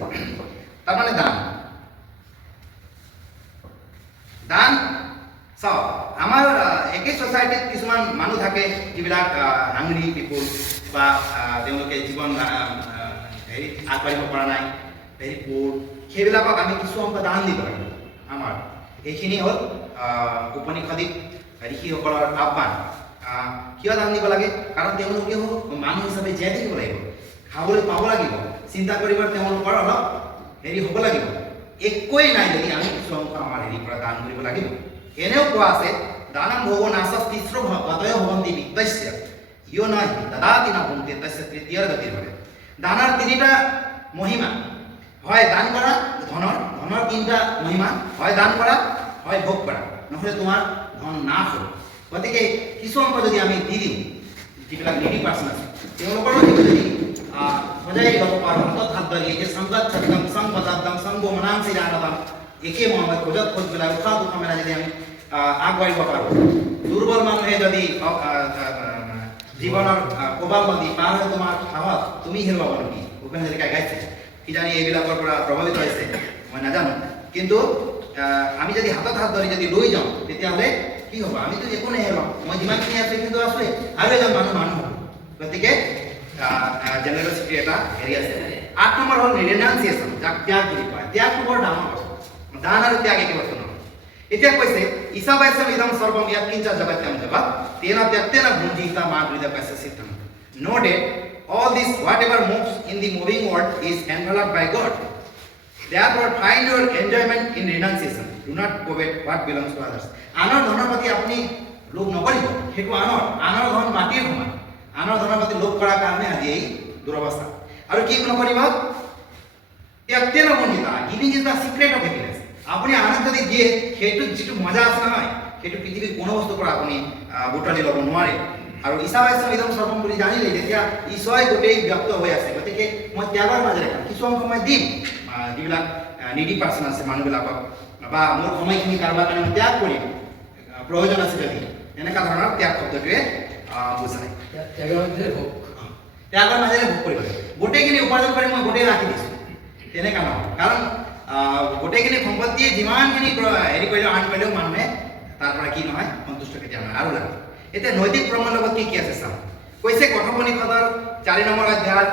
তাৰমানে দান চাও আমাৰ একে সোসাইটিত কিছুমান মানুহ থাকে যিবিলাক হাংৰি পিপল বা তেওঁলোকে জীৱন হেৰি আগবাঢ়িব পৰা নাই ভেৰি পুৰ সেইবিলাকক আমি কিছু অংক দান দিব লাগিব আমাৰ এইখিনি হ'ল উপনিষদিক ঋষিসকলৰ আহ্বান কিয় দান দিব লাগে কাৰণ তেওঁলোকেও মানুহ হিচাপে জীয়াই থাকিব লাগিব খাবলৈ পাব লাগিব চিন্তা কৰিবৰ তেওঁলোকৰ অলপ হেৰি হ'ব লাগিব একোৱেই নাই যদি আমি কিছু অংশ আমাৰ হেৰিৰ পৰা দান কৰিব লাগিব এনেও কোৱা আছে দানম ভোগো নাসস তিস্ৰ গতয় ভবন্তি বিত্তস্য ইয়ো নহি দদাতি ন ভুঙ্ক্তে তস্য তৃতীয় গতিৰ ভবে দানৰ তিনিটা মহিমা হয় দান কৰা ধনৰ তিনিটা মহিমা হয় দান কৰা হয় ভোগ কৰা নহলে তোমাৰ ধন নাশ হ'ব গতিকে কিছু অংশ যদি আমি দি দিওঁ যিবিলাক নিডি পাৰ্চন আছে তেওঁলোকৰ যদি সজাই ল'ব পাৰোঁ হাতত হাত ধৰি এই যে সংগত সত্যম সংগতাদ্দম সংগো মনাংসি জানতাম একে মহাময় খোজত খোজ পেলাই উশাহ মেলা যদি আমি আগবাঢ়িব পাৰোঁ দুৰ্বল মানুহে যদি জীৱনৰ কোবাল নদী পাৰ হৈ তোমাৰ সাহস তুমি হেৰুৱাব নেকি ভূপেন হাজৰিকাই গাইছে কিজানি এইবিলাকৰ পৰা প্ৰভাৱিত হৈছে মই নাজানো কিন্তু আমি যদি হাতত হাত ধৰি যদি লৈ যাওঁ তেতিয়াহ'লে কি হ'ব আমিতো একো নেহেৰুৱাম মই যিমানখিনি আছোঁ কিন্তু আছোঁৱে আৰু এজন মানুহ হ'ব গতিকে জেনেৰেচিটি এটা হেৰি আছে 8 নম্বৰ হ'ল ৰিনাউন্সিয়েশ্যন যাক ত্যাগ বুলি কয় ত্যাগটো বৰ ডাঙৰ কথা দান আৰু ত্যাগ একে বস্তু নহয় এতিয়া কৈছে ঈশাবাস্যম ইদম সৰ্বম ইয়াৎকিঞ্চ জগত্যম জগৎ তেন ত্যক্তেন ভুঞ্জিতা মা হৃদয়স্য সিদ্ধম নো date all this whatever moves in the moving world is enveloped by God therefore find your enjoyment in renunciation do not covet what belongs to others আনৰ ধনৰ প্ৰতি আপুনি লোভ নকৰিব সেইটো আনৰ ধন মাটিৰ সমান আনৰ ধনৰ প্ৰতি লোভ কৰাৰ কাৰণে আজি এই দুৰৱস্থা আৰু কি নকৰিব ত্যক্তেন ভুঞ্জিতা giving is the secret of happiness আপুনি আনক যদি দিয়ে সেইটো যিটো মজা আছে নহয় সেইটো পৃথিৱীৰ কোনো বস্তুৰ পৰা আপুনি বুটলি ল'ব নোৱাৰে আৰু ঈশাবাস্যম ইদম সৰ্বম বুলি জানিলে যেতিয়া ঈশ্বৰে গোটেই ব্যক্ত হৈ আছে গতিকে মই ত্যাগৰ মাজেৰে কিছু অংশ মই দিম যিবিলাক নিডি পাৰ্চন আছে মানুহবিলাকক বা মোৰ সময়খিনি কাৰোবাৰ কাৰণে মই ত্যাগ কৰিম প্ৰয়োজন আছে যদি এনেকুৱা ধৰণৰ ত্যাগ শব্দটোৱে বুজায় ত্যাগৰ মাজেৰে ভোগ কৰিব লাগে গোটেইখিনি উপাৰ্জন কৰি মই গোটেই ৰাখি দিছোঁ তেনেকুৱা নহয় কাৰণ গোটেইখিনি সম্পত্তিয়ে যিমানখিনি হেৰি কৰিলেও আৰ্ণ কৰিলেও মানুহে তাৰ পৰা কি নহয় সন্তুষ্ট কেতিয়াও নহয় আৰু লাগে এতিয়া নৈতিক প্ৰমাণৰ লগত কি আছে চাওঁ কৈছে কথোপনিষদৰ 4 নম্বৰ অধ্যায়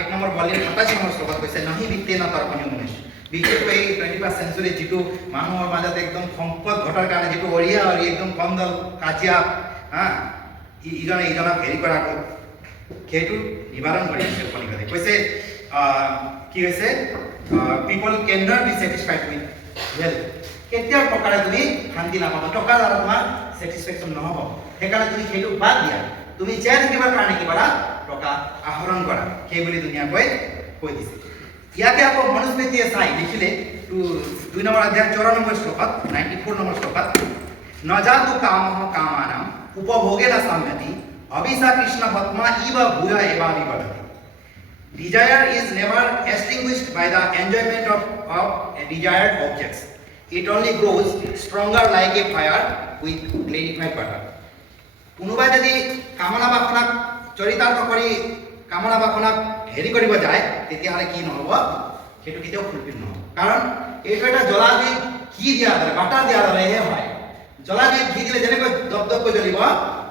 1 নম্বৰ বলিৰ 27 নম্বৰ শ্লোকত কৈছে নহি বিত্তে ন তৰ্কণীয় মনুষ্য বিশেষকৈ এই 21st চেঞ্চুৰীত যিটো মানুহৰ মাজত একদম সম্পদ ঘটাৰ কাৰণে যিটো অৰিয়া অৰি একদম কন্দল কাজিয়া ইজনে ইজনক হেৰি কৰাটো সেইটো নিবাৰণ কৰি দিছে উপনিষদে কৈছে কি হৈছে people cannot be satisfied with wealth কেতিয়াও প্ৰকাৰে তুমি শান্তি নাপাবা টকাৰ দ্বাৰা তোমাৰ স্যাটিসফ্যাকশন নহব সেইকাৰণে তুমি সেইটো বাদ দিয়া তুমি জীয়াই থাকিবৰ কাৰণে কি কৰা টকা আহৰণ কৰা সেই বুলি ধুনীয়াকৈ কৈ দিছে ইয়াতে আকৌ মনুস্মৃতিয়ে চাই লিখিলে 2 নম্বৰ অধ্যায় 14 নম্বৰ শ্লোকত 94 নম্বৰ শ্লোকত নজাতু কামঃ কামানাম উপভোগেন সাম্যতি অবিসা কৃষ্ণ ভত্মা ইব ভূয় এবা বিবদতি Desire is never extinguished by the enjoyment of desired objects. It only grows stronger like a fire with clarified butter. কোনোবাই যদি কামনা বাসনাক চৰিতাৰ্থ কৰি কামনা বাসনাক হেৰি কৰিব যায় তেতিয়াহ'লে কি নহ'ব সেইটো কেতিয়াও ফুলফিল নহ'ব কাৰণ এইটো এটা জ্বলা দি ঘি দিয়া দৰে বাটাৰ দিয়া দৰেহে হয় জ্বলা দি ঘি দিলে যেনেকৈ দপদপকৈ জ্বলিব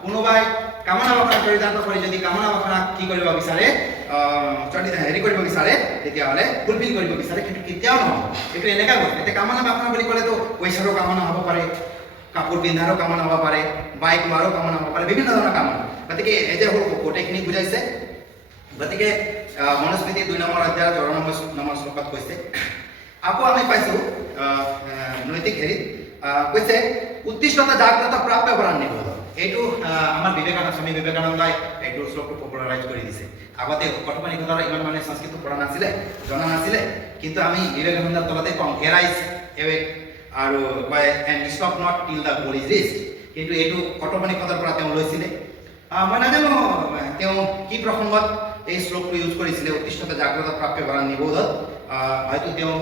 কোনোবাই কামনা বাসনা পৰিত্ৰাণ কৰি যদি কামনা বাসনা কি কৰিব বিচাৰে হেৰি কৰিব বিচাৰে তেতিয়াহ'লে ফুলফিল কৰিব বিচাৰে কিন্তু কেতিয়াও নহয় এইটো এনেকুৱা বস্তু এতিয়া কামনা বাসনা বুলি ক'লেতো পইচাৰো কামনা হ'ব পাৰে কাপোৰ পিন্ধাৰো কামনা হ'ব পাৰে বাইক লোৱাৰো কামনা হ'ব পাৰে বিভিন্ন ধৰণৰ কামনা গতিকে এই যে হ'ল গোটেইখিনি বুজাইছে গতিকে মনুস্মৃতি 2 নম্বৰ অধ্যায়ৰ 14 নম্বৰ শ্লোকত কৈছে আকৌ আমি পাইছোঁ নৈতিক হেৰিত কৈছে উৎকৃষ্টতা জাগ্ৰত প্ৰাপ্য কৰাৰ নিবোধ এইটো আমাৰ স্বামী বিবেকানন্দই এইটো শ্লোকটো পপুলাৰাইজ কৰি দিছে আগতে কথোপনিষদৰ ইমান মানে সংস্কৃত পঢ়া নাছিলে জনা নাছিলে কিন্তু আমি বিবেকানন্দৰ তলতে পাওঁ হেৰাইজ এৱেক আৰু কয় এণ্ড ষ্টপ নট টিল দ্য গ'ল ইজ ৰিচড কিন্তু এইটো কথোপনিষদৰ পৰা তেওঁ লৈছিলে মই নাজানো তেওঁ কি প্ৰসংগত এই শ্লোকটো ইউজ কৰিছিলে উৎকৃষ্টতা জাগ্ৰত প্ৰাপ্য কৰাৰ নিবোধত হয়তো তেওঁ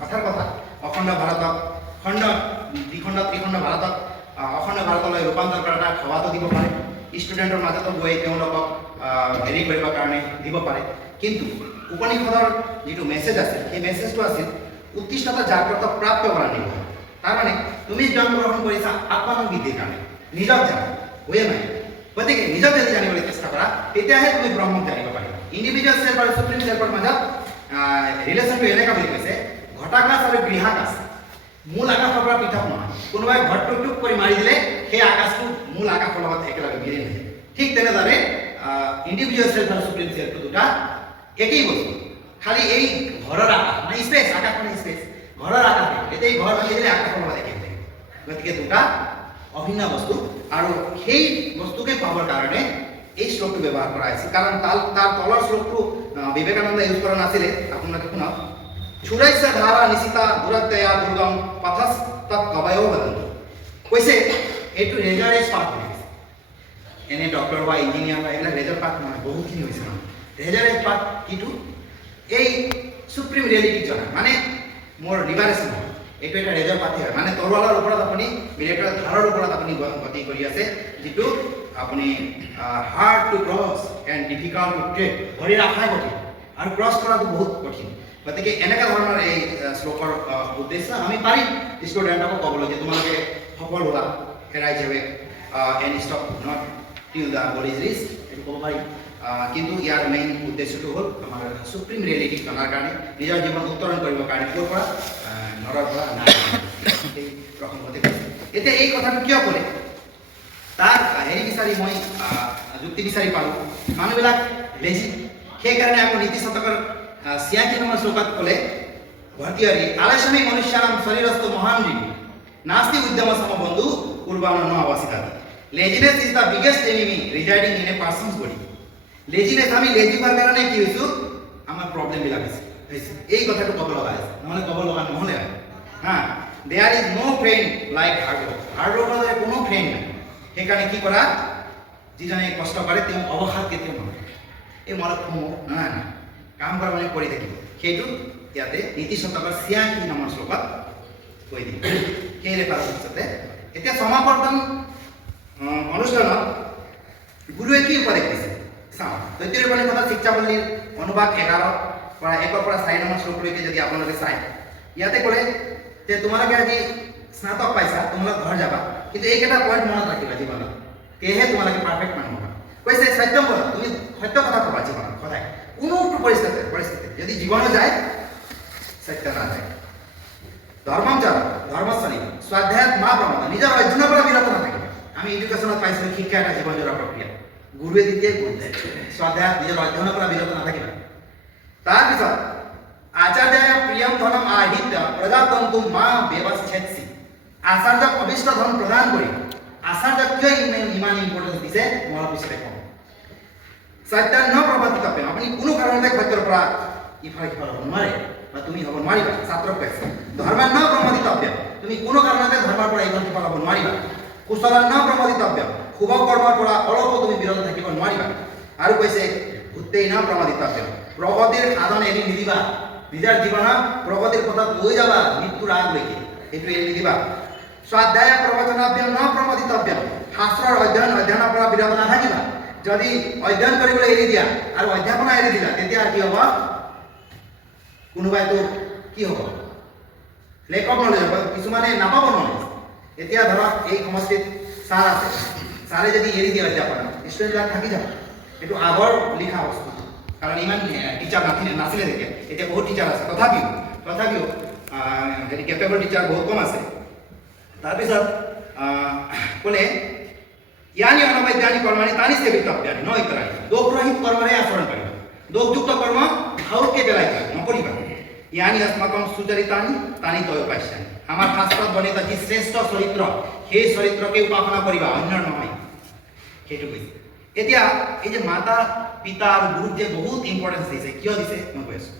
কথাৰ কথা অখণ্ড ভাৰতক দ্বিখণ্ড ত্ৰিখণ্ড ভাৰতক অখণ্ড ভাৰতলৈ ৰূপান্তৰ কৰাৰ এটা সভাটো দিব পাৰে ষ্টুডেণ্টৰ মাজতো গৈ তেওঁলোকক হেৰি কৰিবৰ কাৰণে দিব পাৰে কিন্তু উপনিষদৰ যিটো মেছেজ আছে সেই মেছেজটো আছিল উৎকৃষ্টতা জাগ্ৰত প্ৰাপ্য কৰাৰ নিবোধ তাৰমানে তুমি জন্মগ্ৰহণ কৰিছা আত্মানুবৃদ্ধিৰ কাৰণে নিজক জানা হয়ে নাই গতিকে নিজক যদি জানিবলৈ চেষ্টা কৰা তেতিয়াহে তুমি ব্ৰহ্মক জানিব পাৰিবা ইণ্ডিভিজুৱেল চেল্ফ আৰু সুপ্ৰিম চেল্ফৰ মাজত ৰিলেশ্যনটো এনেকুৱা বুলি কৈছে ঘটাকাশ আৰু গৃহাকাশ মূল আকাশৰ পৰা পৃথক নহয় কোনোবাই ঘৰটো টুক কৰি মাৰি দিলে সেই আকাশটো মূল আকাশৰ লগত একেলগে মিলি নাযায় ঠিক তেনেদৰে ইণ্ডিভিজুৱেল চেল্ফ আৰু সুপ্ৰিম চেল্ফটো দুটা একেই বস্তু খালি এই ঘৰৰ আকাশ মানে স্পেচ আকাশ মানে স্পেচ ঘৰৰ আকাশ এতিয়া এই ঘৰ ভাঙি দিলে আকাশৰ লগত একে হৈ গতিকে দুটা অভিন্ন বস্তু আৰু সেই বস্তুকে পাবৰ কাৰণে এই শ্লোকটো ব্যৱহাৰ কৰা হৈছে কাৰণ তাৰ তলৰ শ্লোকটো বিবেকানন্দ ইউজ কৰা নাছিলে আপোনালোকে শুনক চুৰাইছা ধাৰা নিশিতা দূৰত্বয়া দুৰ্গম পথস তৎ কবয়ো বদন্তি কৈছে এইটো ৰেজাৰেজ পাথ হৈ গৈছে এনে ডক্টৰ বা ইঞ্জিনিয়াৰ বা এইবিলাক ৰেজাৰ পাথ নহয় বহুতখিনি হৈছে নহয় ৰেজাৰেজ পাথ কিটো এই সুপ্ৰিম ৰিয়েলিটিক জনা মানে মোৰ লিবাৰেশ্যন হয় এইটো এটা ৰেজাৰ পাথে হয় মানে তৰোৱালৰ ওপৰত আপুনি বিলেটৰ ধাৰৰ ওপৰত আপুনি গতি কৰি আছে যিটো আপুনি hard to cross and difficult to tread ভৰি ৰাখাই কঠিন আৰু ক্ৰছ কৰাটো বহুত কঠিন গতিকে এনেকুৱা ধৰণৰ এই শ্লোকৰ উদ্দেশ্য আমি পাৰিম ষ্টুডেণ্টকো ক'বলৈ যে তোমালোকে সফল হোৱা হেৰাই যাবে এণ্ড ষ্টপ নট টিল দ্য গ'ল ইজ ৰিচড এইটো ক'ব পাৰিম কিন্তু ইয়াৰ মেইন উদ্দেশ্যটো হ'ল আমাৰ সুপ্ৰিম ৰিয়েলিটিক জনাৰ কাৰণে নিজৰ জীৱন উত্তৰণ কৰিবৰ কাৰণে ক'ৰ পৰা নৰৰ পৰা নাই এই প্ৰসংগতে কৈছে এতিয়া এই কথাটো কিয় ক'লে তাৰ হেৰি বিচাৰি মই যুক্তি বিচাৰি পালোঁ মানুহবিলাক লেজি সেইকাৰণে আকৌ নীতি শতকৰ 86 নম্বৰ শ্লোকত ক'লে ভৰ্তিয়াৰী আলস্যমে মনুষ্যানাম শৰীৰস্থ মহান জীবী নাস্তি উদ্যম সমবন্ধু কুর্বাণ ন অবস্থিতাতি laziness is the biggest enemy residing in a person's body laziness আমি লেজি হোৱাৰ কাৰণে কি হৈছোঁ আমাৰ প্ৰব্লেমবিলাক হৈছে এই কথাটো ক'ব লগা হৈছে নহ'লে ক'ব লগা নহ'লে হা there is no' friend like hard ৱৰ্কৰ দৰে কোনো ফ্ৰেণ্ড নাই সেইকাৰণে কি কৰা যিজনে কষ্ট কৰে তেওঁ অৱসাদ কেতিয়াও নহয় এই মনত নাই কাম কৰা মানে কৰি থাকিব সেইটো ইয়াতে নীতি শতকৰ 86 নম্বৰ শ্লোকত কৈ দিম সেই ৰেফাৰৰ পিছতে এতিয়া সমাৱৰ্তন অনুষ্ঠানত গুৰুৱে কি উপদেশ দিছে চাওঁ তৈত্তিৰ উপনিষদৰ শিক্ষাৱলীৰ অনুবাদ 11 পৰা 1 পৰা 4 নম্বৰ শ্লোকলৈকে যদি আপোনালোকে চায় ইয়াতে ক'লে যে তোমালোকে আজি স্নাতক পাইছা তোমালোক ঘৰ যাবা কিন্তু এইকেইটা পইণ্ট মনত ৰাখিবা জীৱনত তেহে তোমালোকে পাৰফেক্ট মানুহ হ'বা কৈছে সত্যম বল তুমি সত্য কথা ক'বা জীৱনত সদায় কোনো পৰিস্থিতি যদি জীৱনো যায় সত্য না যায় ধৰ্মচাৰ ধৰ্মস্থানী স্বাধ্যায়ত মা প্ৰমাণ নিজৰ অধ্যয়নৰ পৰা বিৰত নাথাকিবা আমি এডুকেশ্যনত পাইছোঁ শিক্ষা এটা জীৱনজোৰা প্ৰক্ৰিয়া গুৰুৱে তেতিয়াই কৈ দিয়ে স্বাধ্যায়ত নিজৰ অধ্যয়নৰ পৰা বিৰত নাথাকিবা তাৰপিছত আচাৰ্য প্ৰিয়ম ধনম আহিত প্ৰজাতন্তু মা ব্যৱচ্ছেদসি আচাৰ্যক অভিষ্ট ধন প্ৰদান কৰি আচাৰ্যক কিয় ইমান ইম্পৰ্টেঞ্চ দিছে মই পিছতে কম সত্য ন প্ৰৱৰ্তিতব্য আপুনি কোনো কাৰণতে সত্যৰ পৰা ইফালে সিফালে হ'ব নোৱাৰে বা তুমি হ'ব নোৱাৰিবা ছাত্ৰক কৈছে ধৰ্ম ন প্ৰৱৰ্তিতব্য তুমি কোনো কাৰণতে ধৰ্মৰ পৰা ইফালে সিফালে হ'ব নোৱাৰিবা কুশল ন প্ৰৱৰ্তিতব্য শুভ কৰ্মৰ পৰা অলপো তুমি বিৰত থাকিব নোৱাৰিবা আৰু কৈছে ভূতেই ন প্ৰৱৰ্তিতব্য প্ৰগতিৰ সাধন এৰি নিদিবা নিজৰ জীৱনত প্ৰগতিৰ পথত লৈ যাবা মৃত্যুৰ আগলৈকে সেইটো এৰি নিদিবা স্বাধ্যায় প্ৰবচনাভ্য ন প্ৰৱৰ্তিতব্য শাস্ত্ৰৰ অধ্যয়নৰ পৰা বিৰত নাথাকিবা যদি অধ্যয়ন কৰিবলৈ এৰি দিয়া আৰু অধ্যাপনা এৰি দিলা তেতিয়া কি হ'ব কোনোবাইতো কি হ'ব লেক অফ নলেজ হ'ব কিছুমানে নাপাব নলেজ এতিয়া ধৰক এই সমষ্টিত ছাৰ আছে ছাৰে যদি এৰি দিয়ে অধ্যাপনা ষ্টুডেণ্টবিলাক থাকি যাব এইটো আগৰ লিখা বস্তু কাৰণ ইমান টিচাৰ নাছিলে তেতিয়া এতিয়া বহুত টিচাৰ আছে তথাপিও হেৰি কেপেবল টিচাৰ বহুত কম আছে তাৰপিছত ক'লে यानी अनवैज्ञानिक कर्माणि तानि सेवितव्यानि न इतराणि दोषरहित कर्मरे आचरण करिबा दोषयुक्त कर्म खाउके बेलाय नकरिबा यानी अस्माकं सुचरितानि तानि तयोपास्यानि आमार शास्त्ৰত বৰ্ণিত যি শ্ৰেষ্ঠ চৰিত্ৰ সেই চৰিত্ৰকে উপাসনা কৰিবা অন্য নহয় সেইটো কৈছে এতিয়া এই যে মাতা পিতা আৰু গুৰুক যে বহুত ইম্পৰ্টেন্স দিছে কিয় দিছে মই কৈ আছো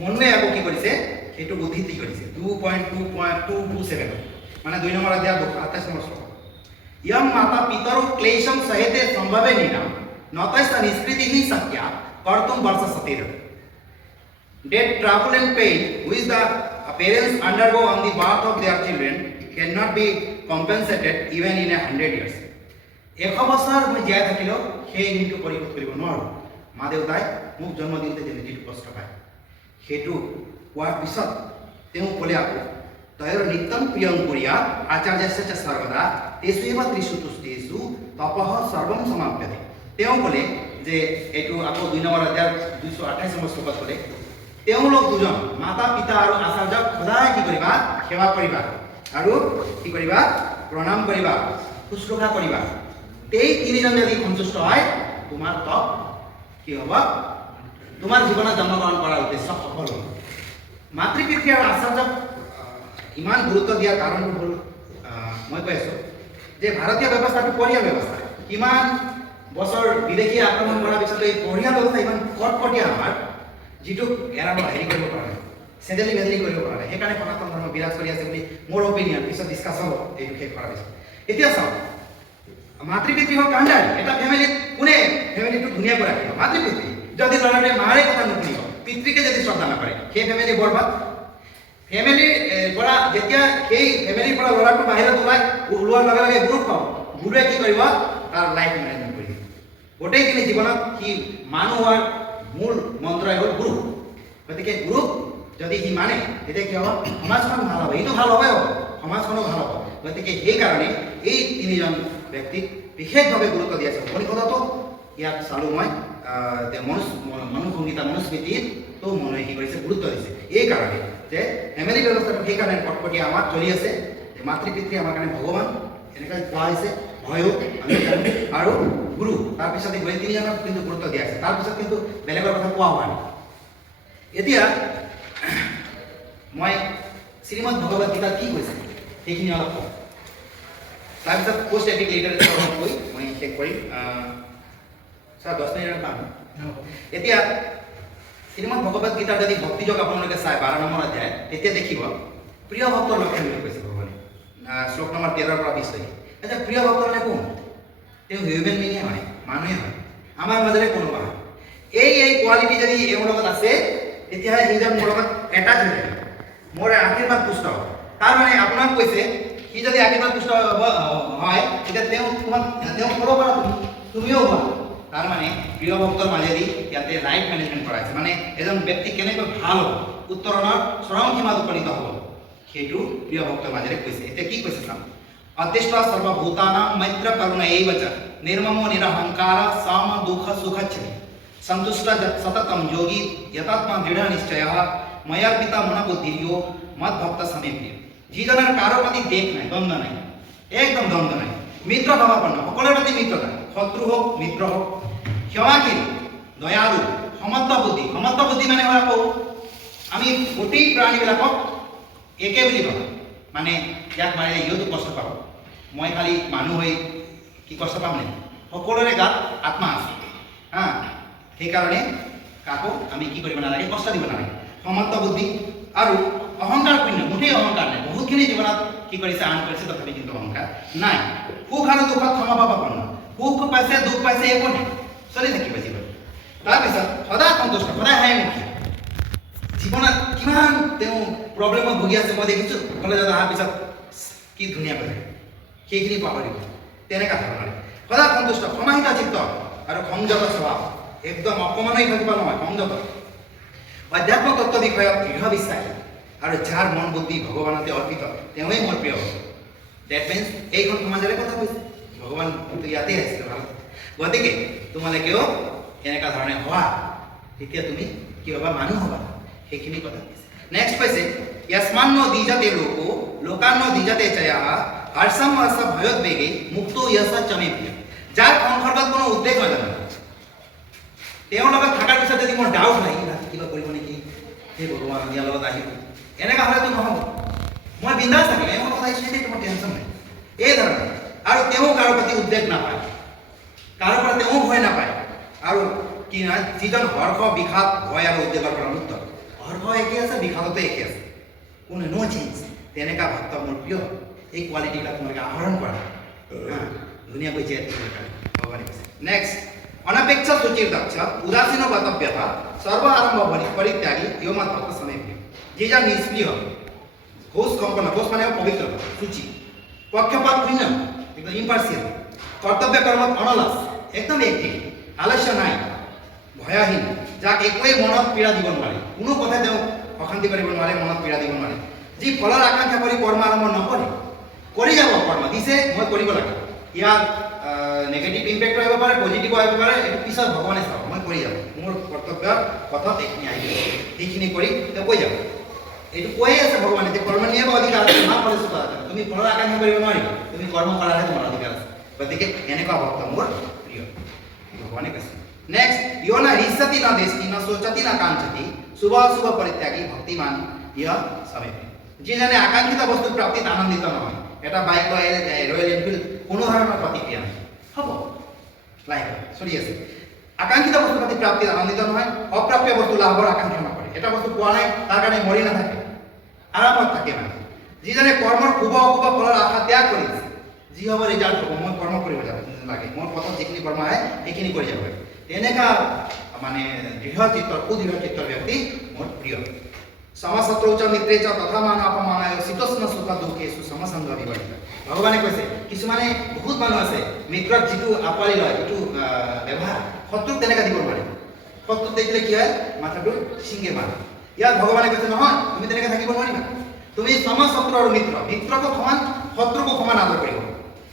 মনে আকৌ কি কৰিছে সেইটো উদ্ধৃতি কৰিছে 2.2.227 মানে 2 নম্বৰ অধ্যায় 28 নম্বৰ শ্লোক यम माता पितरौ क्लेशम सहिते संभवेनिनाम नतैस्ता निष्कृति ही शक्या कर्तुम वर्ष सतिर that trouble and pain which the parents undergo on the birth of their children cannot be compensated even in 100 years এক বছৰ মই জীয়াই থাকিলেও সেই দিনটো পৰিশোধ কৰিব নোৱাৰো মা দেউতাই মোক জন্ম দিওঁতে যে যিটো কষ্ট পায় সেইটো কোৱাৰ পিছত তেওঁ ক'লে আকৌ তয়ৰ নিত্যম প্ৰিয়ং কুৰিয়া আচাৰ্যস্য চ সৰ্বদা তেসু এব ত্ৰিষু তুষ্টেষু তপঃ সৰ্বম সমাপ্যতে তেওঁ ক'লে যে এইটো আকৌ 2 নম্বৰ অধ্যায় 228 নম্বৰ শ্লোকত ক'লে তেওঁলোক দুজন মাতা পিতা আৰু আচাৰ্যক সদায় কি কৰিবা সেৱা কৰিবা আৰু কি কৰিবা প্ৰণাম কৰিবা শুশ্ৰূষা কৰিবা এই তিনিজন যদি সন্তুষ্ট হয় তোমাৰ তপ কি হ'ব তোমাৰ জীৱনত জন্মগ্ৰহণ কৰাৰ উদ্দেশ্য সফল হ'ব মাতৃ পিতৃ আৰু আচাৰ্যক ইমান গুৰুত্ব দিয়াৰ কাৰণটো হ'ল মই কৈ আছো যে ভাৰতীয় ব্যৱস্থাটো পৰিয়াল ব্যৱস্থা কিমান বছৰ বিদেশী আক্ৰমণ কৰাৰ পিছত এই পৰিয়াল ব্যৱস্থা ইমান কটকটীয়া আমাৰ যিটো এৰাব হেৰি কৰিব পৰা নাই চেদেলি বেদেলি কৰিব পৰা নাই সেইকাৰণে সনাতন ধৰ্ম বিৰাজ কৰি আছে বুলি মোৰ অপিনিয়ন পিছত ডিছকাছ হ'ব এইটো শেষ কৰাৰ পিছত এতিয়া চাওক মাতৃ পিতৃ হ'ল কাণ্ডাৰী এটা ফেমিলিত কোনে ফেমিলিটো ধুনীয়াকৈ ৰাখিব মাতৃ পিতৃ যদি ল'ৰাটোৱে মাৰে কথা নুশুনিব পিতৃকে যদি শ্ৰদ্ধা নকৰে সেই ফেমিলি বৰবাদ ফেমিলি পৰা যেতিয়া সেই ফেমিলিৰ পৰা ল'ৰাটো বাহিৰত ওলোৱাৰ লগে লগে গুৰুক পাব গুৰুৱে কি কৰিব তাৰ লাইফ মেনেজমেণ্ট কৰিব গোটেইখিনি জীৱনত সি মানুহ হোৱাৰ মূল মন্ত্ৰই হ'ল গুৰু গতিকে গুৰুক যদি সি মানে তেতিয়া কি হ'ব সমাজখন ভাল হ'ব এইটো ভাল হ'বই হ'ব সমাজখনো ভাল হ'ব গতিকে সেইকাৰণে এই তিনিজন ব্যক্তিক বিশেষভাৱে গুৰুত্ব দিয়া আছে উপনিষদতো ইয়াক চালোঁ মই মনুসংহিতা মনুস্মৃতিতো মনুৱে কি কৰিছে গুৰুত্ব দিছে এই কাৰণে যে ফেমিলি ব্যৱস্থাটো সেইকাৰণে কটকটীয়া আমাৰ চলি আছে যে মাতৃ পিতৃ আমাৰ কাৰণে ভগৱান এনেকৈ কোৱা হৈছে ভয়ো আমি জানো আৰু গুৰু তাৰপিছত এই তিনিজনক কিন্তু গুৰুত্ব দিয়া আছে তাৰপিছত কিন্তু বেলেগৰ কথা কোৱা হোৱা নাই এতিয়া মই শ্ৰীমদ ভগৱত গীতাত কি কৈছে সেইখিনি অলপ কওঁ তাৰপিছত পোষ্ট এপিক লিটাৰেচাৰ অলপ কৈ মই শেষ কৰিম ছাৰ 10 মিনিট পাম এতিয়া শ্ৰীমদ ভগৱত গীতাৰ যদি ভক্তিযোগ আপোনালোকে চাই 12 নম্বৰ অধ্যায় তেতিয়া দেখিব প্ৰিয় ভক্তৰ লক্ষণ বুলি কৈছে ভগৱানে শ্লোক নম্বৰ 13 পৰা 20 লৈকে আচ্ছা প্ৰিয় ভক্ত মানে কোন তেওঁ হিউমেন বিঙে হয় মানুহে হয় আমাৰ মাজৰে কোনোবা হয় এই কোৱালিটি যদি এওঁৰ লগত আছে তেতিয়াহে সেইজন মোৰ লগত এটাচ হৈ থাকে মোৰ আশীৰ্বাদ পুষ্ট হ'ব তাৰ মানে আপোনাক কৈছে সি যদি আশীৰ্বাদ পুষ্ট হয় তেতিয়া তেওঁ ক'ব পাৰা তুমিও হোৱা তাৰ মানে প্ৰিয় ভক্তৰ মাজেদি ইয়াতে লাইফ মেনেজমেণ্ট কৰা হৈছে মানে এজন ব্যক্তি কেনেকৈ ভাল হ'ব উত্তৰণৰ চৰম সীমাত উপনীত হ'ব সেইটো প্ৰিয় ভক্তৰ মাজেৰে কৈছে এতিয়া কি কৈছে চাম অতিষ্ঠ সৰ্বভূতানাং মৈত্ৰ কৰুণা এইব চ নিৰ্মমো নিৰহংকাৰ সাম দুঃখ সুখচ্ছমি সন্তুষ্ট সততম যোগী যতাত্মা দৃঢ় নিশ্চয় ময়াৰ্পিতা মনোবুদ্ধিৰ্য মদ ভক্ত সমীপ্য যিজনৰ কাৰো প্ৰতি দেশ নাই দ্বন্দ্ব নাই একদম দ্বন্দ্ব নাই মিত্ৰ ভাৱাপন্ন সকলোৰে প্ৰতি মিত্ৰতা শত্ৰু হোক মিত্ৰ হোক ক্ষমাশীল দয়ালু সমত্ব বুদ্ধি মানে হয় আকৌ আমি গোটেই প্ৰাণীবিলাকক একে বুলি ভাবোঁ মানে ইয়াক মাৰিলে ইহঁতো কষ্ট পাব মই খালি মানুহ হৈ কি কষ্ট পাম নে সকলোৰে গাত আত্মা আছে হা সেইকাৰণে কাকো আমি কি কৰিব নালাগে কষ্ট দিব নালাগে সমত্ব বুদ্ধি আৰু অহংকাৰ শূন্য মুঠেই অহংকাৰ নাই বহুতখিনি জীৱনত কি কৰিছে আন কৰিছে তথাপি কিন্তু অহংকাৰ নাই সুখ আৰু দুখত সমভাৱাপন্ন সুখ পাইছে দুখ পাইছে একো নাই চলি থাকিব জীৱন তাৰপিছত সদায় সন্তুষ্ট সদায় হাঁহিমুখী জীৱনত কিমান তেওঁ প্ৰব্লেমত ভুগি আছে মই দেখিছোঁ কলেজত অহাৰ পিছত কি ধুনীয়া কৰে সেইখিনি পাহৰিব তেনেকুৱা ধৰণৰ সদায় সন্তুষ্ট সমাহিত চিত্ত আৰু সংযত স্বভাৱ একদম অকমানেই থাকিব নহয় সংযত অধ্যাত্ম তত্ত্ব বিষয়ত দৃঢ় বিশ্বাসী আৰু যাৰ মন বুদ্ধি ভগৱানতে অৰ্পিত তেওঁৱেই মোৰ প্ৰিয় ডেট মিনছ এইখন সমাজৰে কথা কৈছে ভগৱান ইয়াতে আহিছিলে ভাল গতিকে তোমালোকেও এনেকুৱা ধৰণে হোৱা তেতিয়া তুমি কি হ'বা মানুহ হ'বা সেইখিনি কথা কৈছে নেক্সট কৈছে यस्मान्नो दीजते लोको लोकान्नो दीजते चयः हर्षम हर्ष भयोद्वेगे मुक्तो यश चमेप्य যাৰ সংসৰ্গত কোনো উদ্বেগ নাথাকে তেওঁৰ লগত থকাৰ পিছত যদি মোৰ ডাউট নাই ৰাতি কিবা কৰিব নেকি হে ভগৱান ইয়াৰ লগত আহিব এনেকুৱা হ'লেতো নহ'ব মই বিন্দাছ থাকিম এই কথা হিচাপে তোমাৰ টেনশ্যন নাই এই ধৰণে আৰু তেওঁ কাৰো প্ৰতি উদ্বেগ নাপায় কাৰো পৰা তেওঁ ভয় নাপায় আৰু কি না যিজন হৰ্ষ বিষাদ ভয় আৰু উদ্বেগৰ পৰা মুক্ত হৰ্ষ একে আছে বিষাদতো একে আছে কোনো নো চেঞ্জ তেনেকুৱা ভক্ত মোৰ প্ৰিয় এই কোৱালিটিবিলাক তোমালোকে আহৰণ কৰা ধুনীয়াকৈ জীয়াই থাকিব ভগৱানে কৈছে নেক্সট অনাপেক্ষ সূচিৰ দক্ষ উদাসীন গতব্যতা সর্ব আরম্ভ পরিত্যাগী ইয়মত ভক্ত সমেপ্য যিজন নিষ্ক্রিয় ঘোষ সম্পন্ন ঘোষ মানে পবিত্র সূচি পক্ষপাত শূন্য একদম ইম্পার্সিয়াল কর্তব্য কর্মত অনলাস একদম এক্টিভ আলস্য নাই ভয়হীন যাক একোৱে মনত পীড়া দিব নোৱাৰে কোনো কথা তেওঁ অশান্তি কৰিব নোৱাৰে মনত পীড়া দিব নোৱাৰে যি ফলৰ আকাংক্ষা কৰি কৰ্ম আৰম্ভ নকৰে কৰি যাব কৰ্ম দিছে মই কৰিব লাগে ইয়াৰ নেগেটিভ ইম্পেক্ট আহিব পাৰে পজিটিভ আহিব পাৰে এইটো পিছত ভগৱানে চাব মই কৰি যাব মোৰ কৰ্তব্যৰ পথত এইখিনি আহিব সেইখিনি কৰি তেওঁ কৈ যাব এইটো কৈয়ে আছে ভগৱানে যে কৰ্ম নিয়ে অধিকাৰ আছে মা ফলস্বৰূপ তুমি ফলৰ আকাংক্ষা কৰিব নোৱাৰিবা তুমি কৰ্ম কৰাৰহে তোমাৰ অধিকাৰ আছে গতিকে এনেকুৱা ভক্ত মোৰ প্ৰিয় ভগৱানে কৈছে নেক্সট यो न रिष्यति न देष्टि न सोचति न कांक्षति शुभ शुभ परित्यागी भक्तिमान यह समेप्य যিজনে আকাংক্ষিত বস্তু প্ৰাপ্তিত আনন্দিত নহয় এটা বাইক লৈ ৰয়েল এনফিল্ড কোনো ধৰণৰ প্ৰতিক্ৰিয়া নাই হ'ব লাইফ চলি আছে আকাংক্ষিত বস্তু প্ৰাপ্তিত আনন্দিত নহয় অপ্ৰাপ্য বস্তু লাভৰ আকাংক্ষা নকৰে এটা বস্তু পোৱা নাই তাৰ কাৰণে মৰি নাথাকে আৰামত থাকে মানে যিজনে কৰ্মৰ শুভ অশুভ ফলৰ আশা ত্যাগ কৰিছে যি হ'ব ৰিজাল্ট হ'ব মই কৰ্ম কৰিব যাব লাগে মোৰ পথত যিখিনি কৰ্ম আহে সেইখিনি কৰি যাব লাগে এনেকা মানে দৃঢ় চিত্তৰ সুদৃঢ় চিত্তৰ ব্যক্তি মোৰ প্ৰিয় সমসত্ৰৌচ মিত্ৰেচ তথা মান অপমানায় শীতোষ্ণ সুখ দুখেষু সমসংগ বিবৰ্জিত ভগৱানে কৈছে কিছুমানে বহুত মানুহ আছে মিত্ৰত যিটো আঁকোৱালি লয় যিটো ব্যৱহাৰ শত্ৰুক তেনেকৈ দিব নোৱাৰে শত্ৰুক দেখিলে কি হয় মাথাটো ছিঙে মাৰে ইয়াত ভগৱানে কৈছে নহয় তুমি তেনেকৈ থাকিব নোৱাৰিবা তুমি সমশত্ৰু আৰু মিত্ৰকো সমান শত্ৰুকো সমান আদৰ কৰিব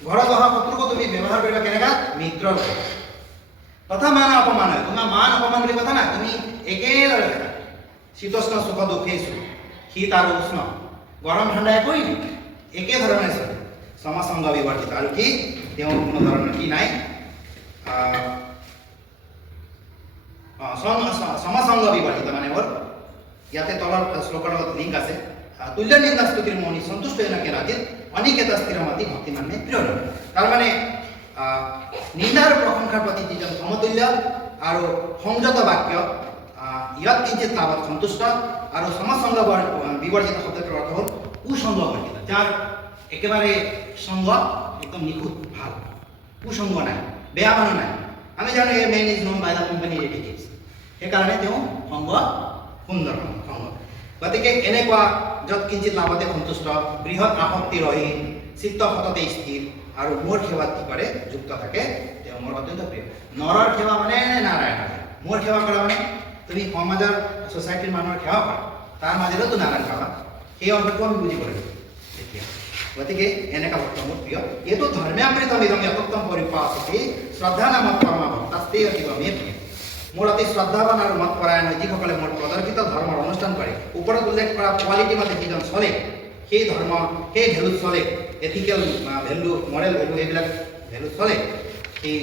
ঘৰত অহা শত্ৰুকো তুমি ব্যৱহাৰ কৰিবা কেনেকা মিত্ৰৰ তথা মান অপমান হয় তোমাৰ মান অপমান বুলি কথা না তুমি একেদৰে থাকা শীতোষ্ণ সুখ দুখেষু শীত আৰু উষ্ণ গৰম ঠাণ্ডা একোৱেই নাই একেধৰণে চলে সমসংগ বিবৰ্জিত আৰু কি তেওঁৰ কোনো ধৰণৰ কি নাই সমসংগ বিবৰ্জিত মানে ওৰ ইয়াতে তলৰ শ্লোকৰ লগত লিংক আছে তুল্য নিন্দা স্তুতিৰ মৌনি সন্তুষ্ট এনেকে ৰাজিত অনিকেত স্থিৰমতি ভক্তিমানে প্ৰিয় তাৰ মানে নিন্দা আৰু প্ৰশংসাৰ প্ৰতি যিজন সমতুল্য আৰু সংযত বাক্য ইয়াত কিঞ্চিত তাবৎ সন্তুষ্ট আৰু সমসংগ বিবৰ্জিত শব্দটোৰ অৰ্থ হ'ল কুসংগ বৰ্জিত যাৰ একেবাৰে সংগ একদম নিখুঁত ভাল কুসংগ নাই বেয়া মানুহ নাই আমি জানো এই man is known by the company এটিকেটছ সেইকাৰণে তেওঁ সংগ সুন্দৰ সংগ গতিকে এনেকুৱা য'ত কিঞ্চিত লাভতে সন্তুষ্ট বৃহৎ আসক্তিৰহীন চিত্ত সততে স্থিৰ আৰু মোৰ সেৱাত কি কৰে যুক্ত থাকে তেওঁ মোৰ অত্যন্ত প্ৰিয় নৰৰ সেৱা মানে নাৰায়ণ মোৰ সেৱা কৰা মানে তুমি সমাজৰ সোসাইটিৰ মানুহৰ সেৱা কৰা তাৰ মাজেৰেতো নাৰায়ণ পাবা সেই অৰ্থটো আমি বুজিব লাগিব এতিয়া গতিকে এনেকুৱা ভক্ত মোৰ প্ৰিয় এইটো ধৰ্ম্যামৃতম ইদম যতোত্তম পৰিপাসতে শ্ৰদ্ধা নামত কৰ্ম ভক্তাস্তে অতীব মে প্ৰিয় মোৰ অতি শ্ৰদ্ধাৱান আৰু মত পৰায়ণ যিসকলে মোৰ প্ৰদৰ্শিত ধৰ্মৰ অনুষ্ঠান কৰে ওপৰত উল্লেখ কৰা কোৱালিটি মতে যিজন চলে সেই ধৰ্ম সেই ভেলুত চলে এথিকেল ভেলু মৰেল ভেলু এইবিলাক ভেলুত চলে সেই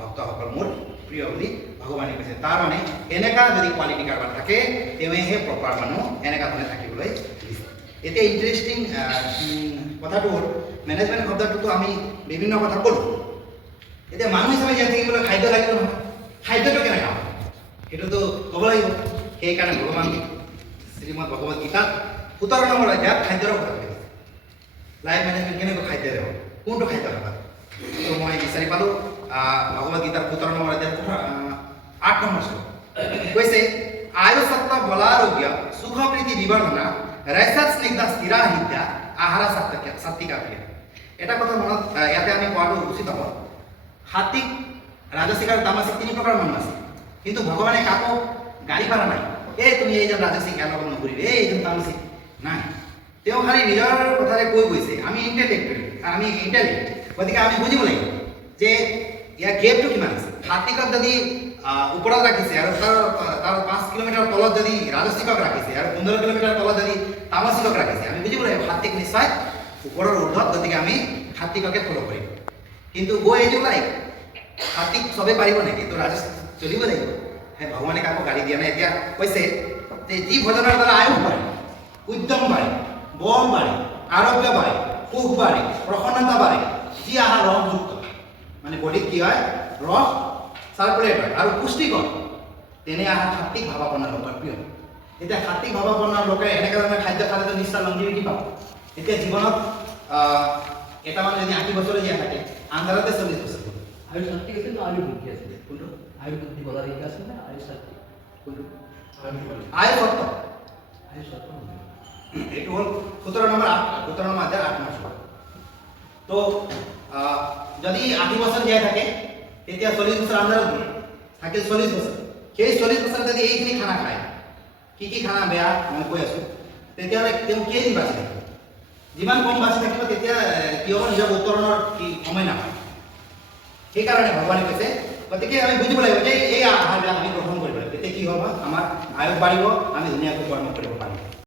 ভক্তসকল মোৰ প্ৰিয় বুলি ভগৱানে কৈছে তাৰ মানে এনেকুৱা যদি কোৱালিটি কাৰোবাৰ থাকে তেওঁহে প্ৰপাৰ মানুহ এনেকুৱা ধৰণে থাকিবলৈ দিছে এতিয়া ইণ্টাৰেষ্টিং কথাটো হ'ল মেনেজমেণ্ট শব্দটোতো আমি বিভিন্ন কথা ক'লোঁ এতিয়া মানুহ হিচাপে জীয়াই থাকিবলৈ খাদ্য লাগিব নহয় খাদ্যটো কেনেকুৱা সেইটোতো ক'ব লাগিব সেইকাৰণে ভগৱান শ্ৰীমদ ভগৱত গীতাত 17 নম্বৰ অধ্যায়ত খাদ্যৰ কথা কৈছে লাইফ মেনেজমেণ্ট কেনেকৈ খাদ্য হ'ব কোনটো খাদ্য খাবা তো মই বিচাৰি পালোঁ ভগৱত গীতাৰ 17 নম্বৰ অধ্যায়ত 8 নম্বৰ শ্লোক কৈছে আয়ুসত্ব বলাৰোগ্য সুখ প্ৰীতি বিবৰ্ধনা ৰৈসাত স্নিগ্ধ স্থিৰা হিত্যা আহাৰ সাত্বিকা প্ৰিয় এটা কথা মনত ইয়াতে আমি কোৱাটো উচিত হ'ব সাত্বিক ৰাজসিক আৰু তামসিক 3 প্ৰকাৰৰ মানুহ আছে কিন্তু ভগৱানে কাকো গাড়ী পাৰা নাই এই তুমি এইজন ৰাজসিক ইয়াৰ লগত নকৰিবি এইজন তামসিক নাই তেওঁ খালি নিজৰ কথাৰে কৈ গৈছে আমি ইণ্টেলেক্টুৱেল আমি ইণ্টেলিজেণ্ট গতিকে আমি বুজিব লাগিব যে ইয়াৰ গেপটো কিমান আছে হাতীকক যদি ওপৰত ৰাখিছে আৰু তাৰ 5 কিলোমিটাৰ তলত যদি ৰাজস্বিকক ৰাখিছে আৰু 15 কিলোমিটাৰ তলত যদি তামসিকক ৰাখিছে আমি বুজিব লাগিব হাতীক নিশ্চয় ওপৰৰ ঊৰ্ধ্বত গতিকে আমি হাতীককে ফলো কৰিম কিন্তু গৈ এইটো লাইক হাতীক সবে পাৰিব নেকি তো ৰাজস্ব চলিব লাগিব হে ভগৱানে কাকো গালি দিয়া নাই এতিয়া কৈছে যে যি ভজনৰ দ্বাৰা আয়ুস বাঢ়ে উদ্যম বাঢ়ে বল বাঢ়ে আৰোগ্য বাঢ়ে সুখ বাঢ়ে প্ৰসন্নতা বাঢ়ে যি আহাৰ ৰসযুক্ত মানে বডিত কি হয় ৰস সাৰ্কুলেট হয় আৰু পুষ্টিকৰ তেনে আহাৰ সাত্বিক ভাৱাপন্ন লোকৰ প্ৰিয় এতিয়া সাত্বিক ভাৱাপন্ন লোকে এনেকৈ ধৰণৰ খাদ্য খালে নিশ্চয় লংজিভিটি পাব এতিয়া জীৱনত এটা মানুহ যদি 80 বছৰ জীয়াই থাকে আন্ধাৰতে 40 বছৰ আয়ুষ সাত্বিক আছে না আয়ুষ বুদ্ধি আছে কোনটো আয়ুষ বুদ্ধি বলার এই আছে না আয়ুষ সাত্বিক কোনটো আয়ুষ সত্য আয়ুষ সত্য এইটো হল 17 নম্বৰ 8 মাস তো যদি 80 বছৰ জীয়াই থাকে তেতিয়া 40 বছৰ আন্ধাৰত থাকে 40 বছৰ সেই 40 বছৰ যদি এইখিনি খানা খায় কি খানা বেয়া মই কৈ আছো তেতিয়াহ'লে তেওঁ কেইদিন বাচি থাকিব যিমান কম বাচি থাকিব তেতিয়া কি হ'ব নিজৰ উত্তৰণৰ কি সময় নাপায় সেইকাৰণে ভগৱানে কৈছে গতিকে আমি বুজিব লাগিব যে এই আহাৰবিলাক আমি গ্ৰহণ কৰিব লাগিব তেতিয়া কি হ'ব আমাৰ আয়ুস বাঢ়িব আমি ধুনীয়াকৈ কৰ্ম কৰিব